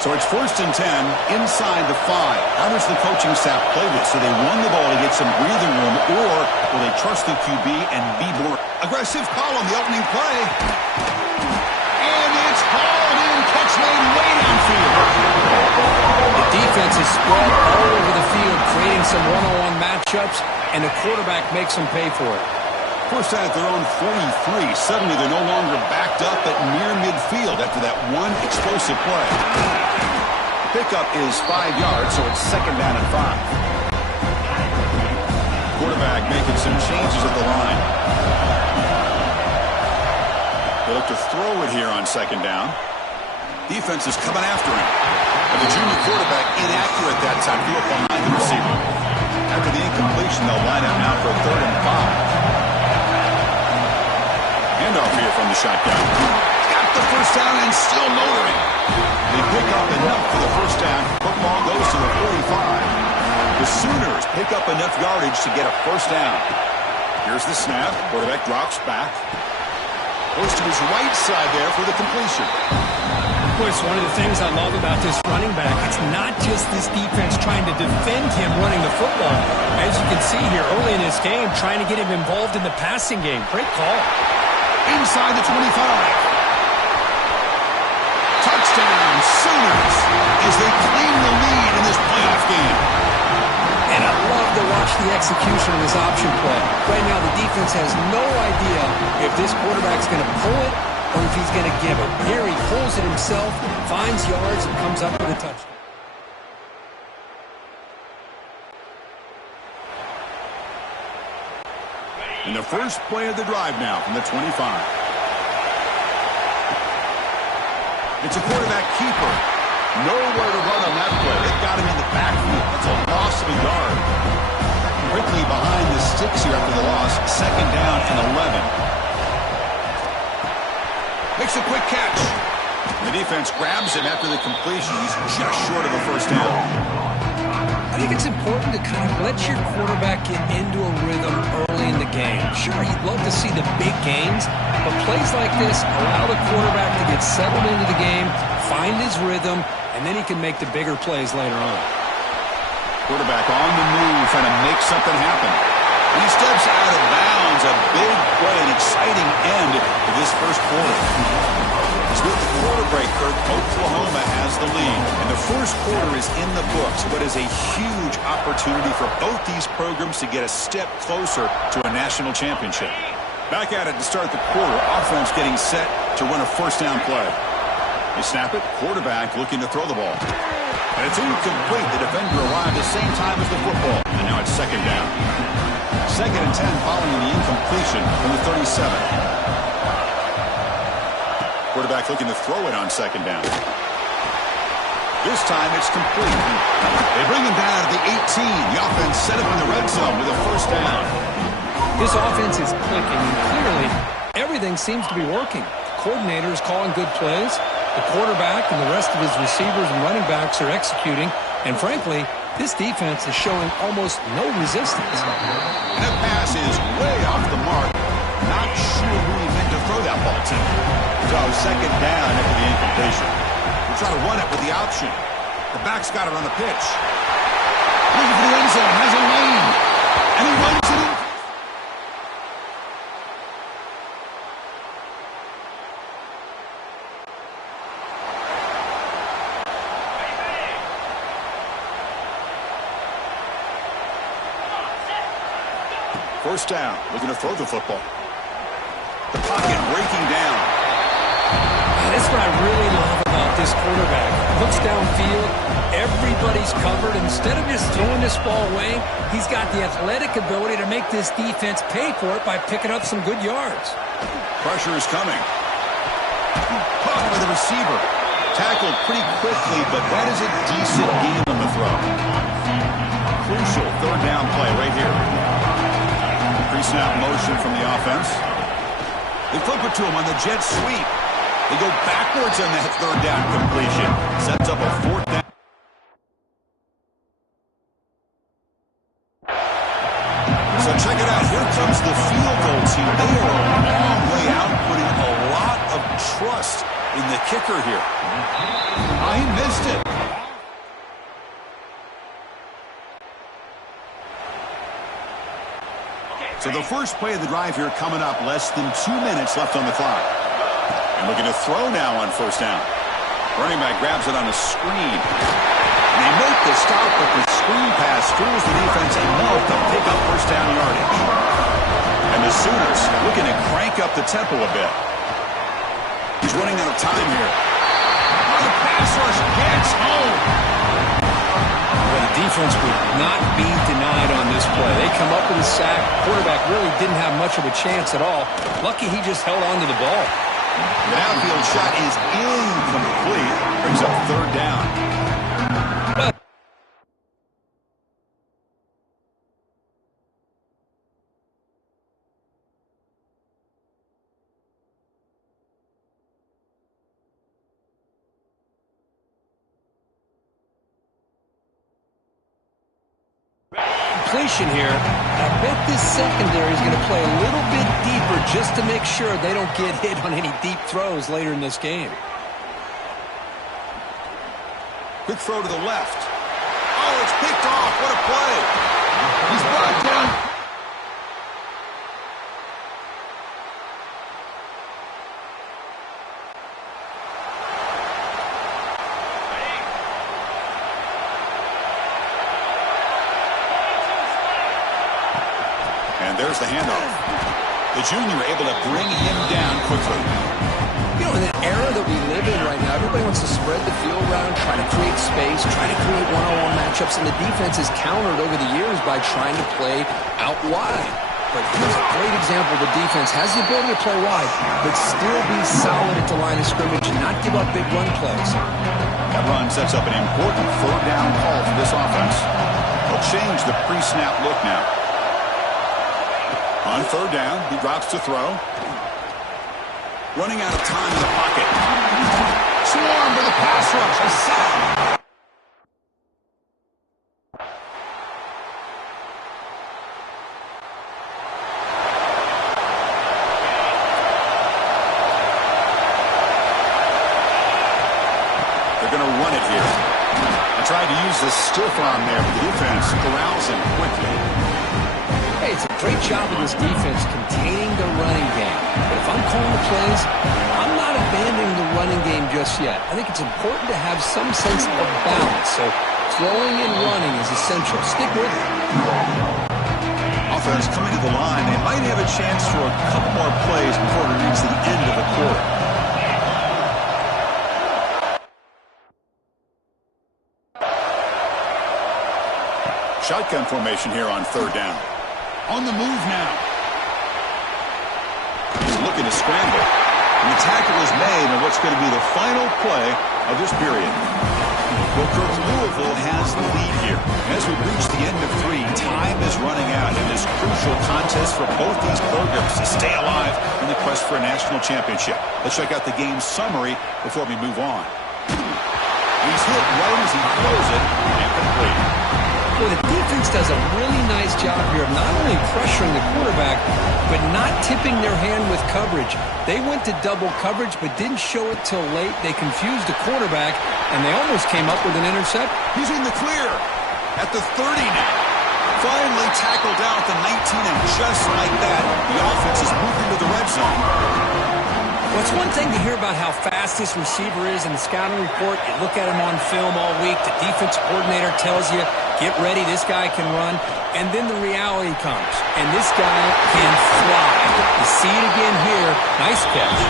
So it's 1st and 10 inside the 5. How does the coaching staff play this? Do they run the ball to get some breathing room, or will they trust the QB and be more aggressive? Call on the opening play. And it's hauled in. Catch made way downfield. The defense is spread all over the field, creating some one-on-one matchups, and the quarterback makes them pay for it. First down at their own 43. Suddenly they're no longer backed up at near midfield after that one explosive play. Pickup is 5 yards, so it's 2nd down and 5. Quarterback making some changes at the line. They look to throw it here on second down. Defense is coming after him. And the junior quarterback inaccurate that time. Threw up behind the receiver. After the incompletion, they'll line up now for a 3rd and 5. Handoff here from the shotgun. Got the first down and still motoring. They pick up enough for the first down. Football goes to the 45. The Sooners pick up enough yardage to get a first down. Here's the snap. Quarterback drops back. Goes to his right side there for the completion. Of course, one of the things I love about this running back, it's not just this defense trying to defend him running the football. As you can see here early in this game, trying to get him involved in the passing game. Great call. Inside the 25. Touchdown, Sooners, as they claim the lead in this playoff game. And I love to watch the execution of this option play. Right now, the defense has no idea if this quarterback's going to pull it or if he's going to give it. Here he pulls it himself, finds yards, and comes up with a touchdown. In the first play of the drive now from the 25. It's a quarterback keeper. Nowhere to run on that play. They've got him in the backfield. That's a loss of a yard. Quickly behind the sticks here after the loss. Second down and 11. Makes a quick catch. The defense grabs him after the completion. He's just short of a first down. I think it's important to kind of let your quarterback get into a rhythm early in the game. Sure, you'd love to see the big gains, but plays like this allow the quarterback to get settled into the game, find his rhythm, and then he can make the bigger plays later on. Quarterback on the move, trying to make something happen. He steps out of bounds. A big play, an exciting end to this first quarter. As with the quarter break, Kirk, Oklahoma has the lead. And the first quarter is in the books, but is a huge opportunity for both these programs to get a step closer to a national championship. Back at it to start the quarter. Offense getting set to run a first down play. They snap it. Quarterback looking to throw the ball. And it's incomplete. The defender arrived at the same time as the football. And now it's second down. Second and 10 following the incompletion from the 37. Quarterback looking to throw it on second down. This time it's complete. They bring him down to the 18. The offense set up in the red zone with a first down. This offense is clicking, and clearly everything seems to be working. The coordinator is calling good plays. The quarterback and the rest of his receivers and running backs are executing. And frankly, this defense is showing almost no resistance. And that pass is way off the mark. Not sure who he meant to throw that ball to. So second down after the incompletion. We'll try to run it with the option. The back's got it on the pitch. Looking for the end zone. Has a lane. And he runs it in. First down, looking to throw the football. The pocket breaking down. That's what I really love about this quarterback. Looks downfield, everybody's covered. Instead of just throwing this ball away, he's got the athletic ability to make this defense pay for it by picking up some good yards. Pressure is coming. Caught by the receiver. Tackled pretty quickly, but that is a decent gain on the throw. Crucial third down play right here. Pre-snap motion from the offense. They flip it to him on the jet sweep. They go backwards on that third down completion. Sets up a fourth down. So check it out. Here comes the field goal team. They are a long way out, putting a lot of trust in the kicker here. He missed it. So the first play of the drive here coming up, less than 2 minutes left on the clock. And looking to throw now on first down. Running back grabs it on a screen. And they make the stop, but the screen pass fools the defense enough to pick up first down yardage. And the Sooners looking to crank up the tempo a bit. He's running out of time here. Oh, the pass rush gets home. The defense would not be denied on this play. They come up with a sack. Quarterback really didn't have much of a chance at all. Lucky he just held on to the ball. The outfield shot is incomplete. Brings up third down. Completion here. I bet this secondary is going to play a little bit deeper just to make sure they don't get hit on any deep throws later in this game. Quick throw to the left. Oh, it's picked off. What a play. He's brought down. And there's the handoff. The junior able to bring him down quickly. You know, in the era that we live in right now, everybody wants to spread the field around, try to create space, try to create one-on-one matchups, and the defense has countered over the years by trying to play out wide. But here's a great example. The defense has the ability to play wide, but still be solid at the line of scrimmage and not give up big run plays. That run sets up an important third down call for this offense. They'll change the pre-snap look now. On third down, he drops to throw. Running out of time in the pocket. Swarm for the pass rush. A sack. They're going to run it here. I tried to use the stiff arm there, but the defense corrals him quickly. Hey, it's a great job of this defense containing the running game. But if I'm calling the plays, I'm not abandoning the running game just yet. I think it's important to have some sense of balance. So throwing and running is essential. Stick with it. Offense coming to the line. They might have a chance for a couple more plays before we reach the end of the quarter. Shotgun formation here on third down. On the move now. He's looking to scramble. And the tackle is made on what's going to be the final play of this period. Well, Coach, Louisville has the lead here. As we reach the end of three, time is running out in this crucial contest for both these programs to stay alive in the quest for a national championship. Let's check out the game summary before we move on. He's hit right as he throws it and complete. Well, the defense does a really nice job here of not only pressuring the quarterback, but not tipping their hand with coverage. They went to double coverage, but didn't show it till late. They confused the quarterback, and they almost came up with an interception. He's in the clear at the 30 now. Finally tackled down at the 19, and just like that, the offense is moving to the red zone. Well, it's one thing to hear about how fast this receiver is in the scouting report. You look at him on film all week. The defense coordinator tells you, get ready, this guy can run. And then the reality comes, and this guy can fly. You see it again here. Nice catch.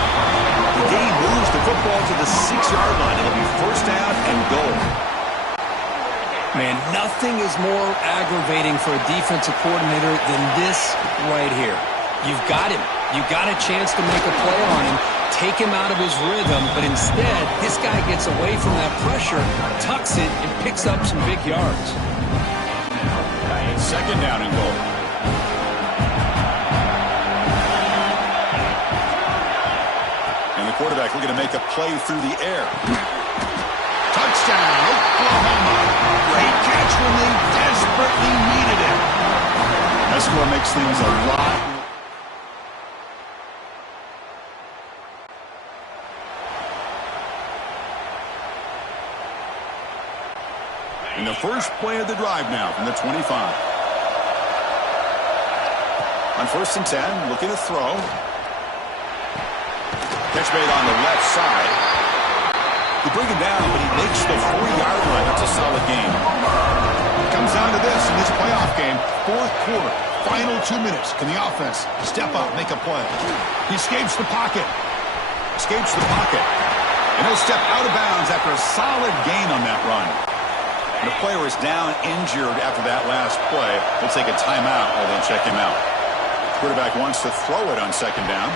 The game moves the football to the 6-yard line. It'll be first down and goal. Man, nothing is more aggravating for a defensive coordinator than this right here. You've got him. You got a chance to make a play on him, take him out of his rhythm, but instead, this guy gets away from that pressure, tucks it, and picks up some big yards. Second down and goal. And the quarterback looking to make a play through the air. Touchdown, Oklahoma. Great catch when they desperately needed it. That score makes things a lot. In the first play of the drive now from the 25. On 1st and 10, looking to throw. Catch made on the left side. They bring him down, but he makes the 4-yard line. That's a solid game. It comes down to this in this playoff game. Fourth quarter, final 2 minutes. Can the offense step up, make a play? He escapes the pocket. And he'll step out of bounds after a solid gain on that run. And the player is down injured after that last play. They'll take a timeout while they check him out. Quarterback wants to throw it on second down.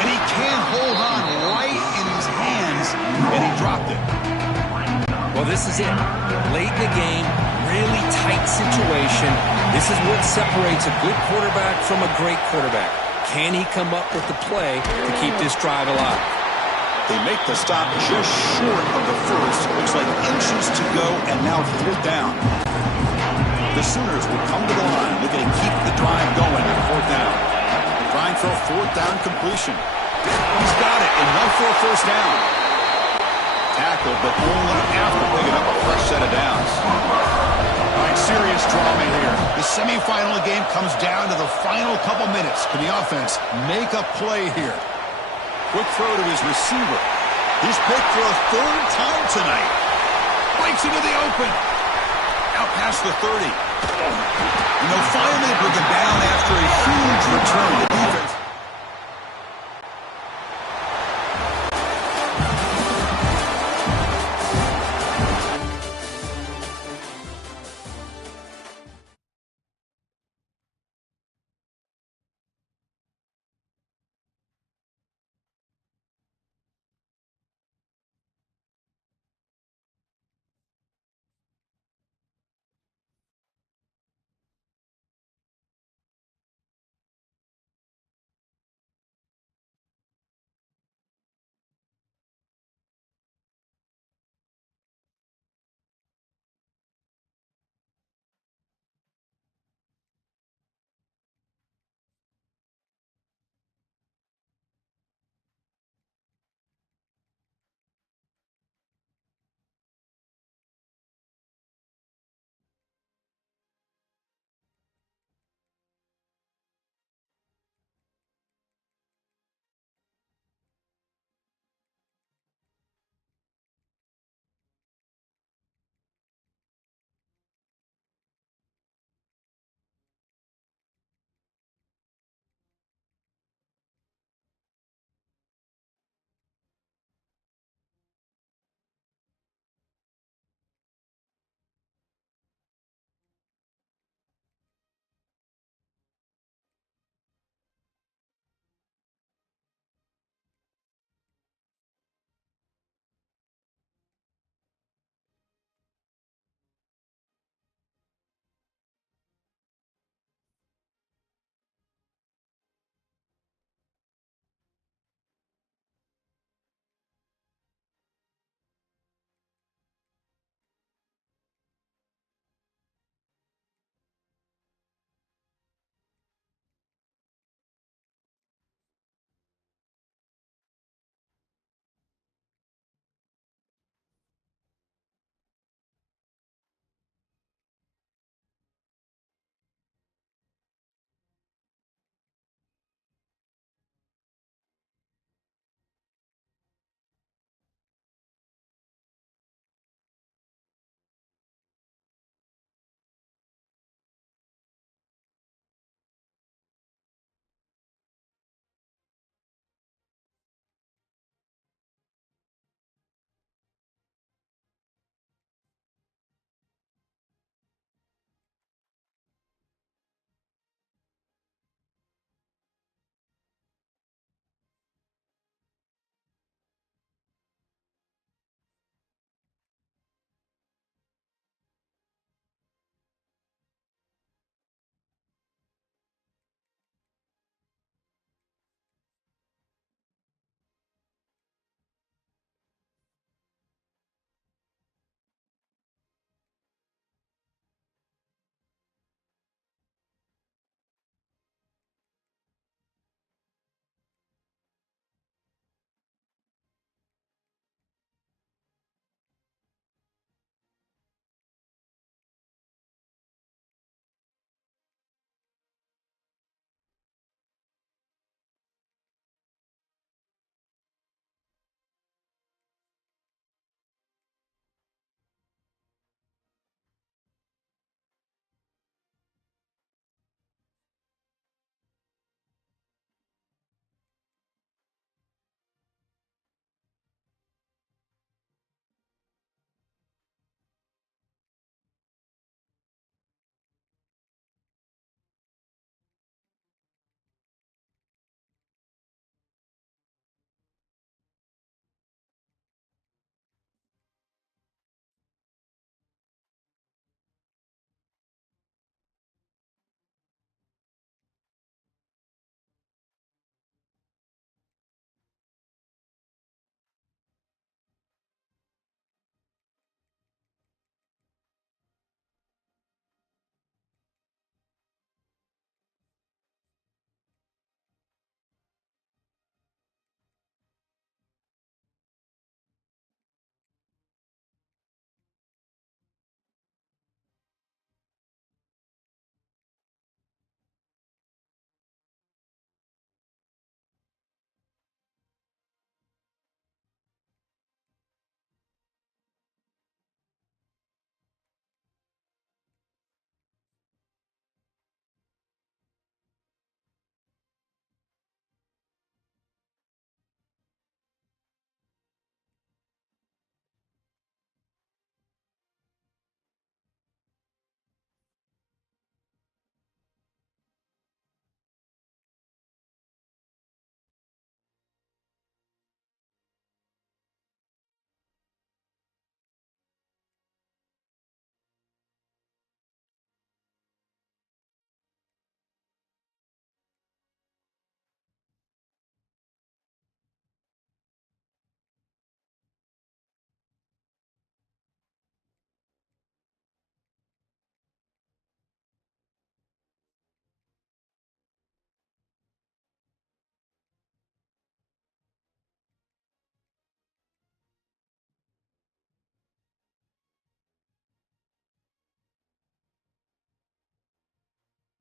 And he can't hold on right in his hands, and he dropped it. Well, this is it. Late in the game, really tight situation. This is what separates a good quarterback from a great quarterback. Can he come up with the play to keep this drive alive? They make the stop just short of the first. Looks like inches to go, and now 4th down. The Sooners will come to the line, looking to keep the drive going on 4th down. Trying for a 4th down completion. He's got it, enough for a 1st down. Tackle, but only after picking up a fresh set of downs. All right, serious drama here. The semifinal game comes down to the final couple minutes. Can the offense make a play here? Quick throw to his receiver. He's picked for a 3rd time tonight. Breaks into the open. Out past the 30. Finally bring him down after a huge return.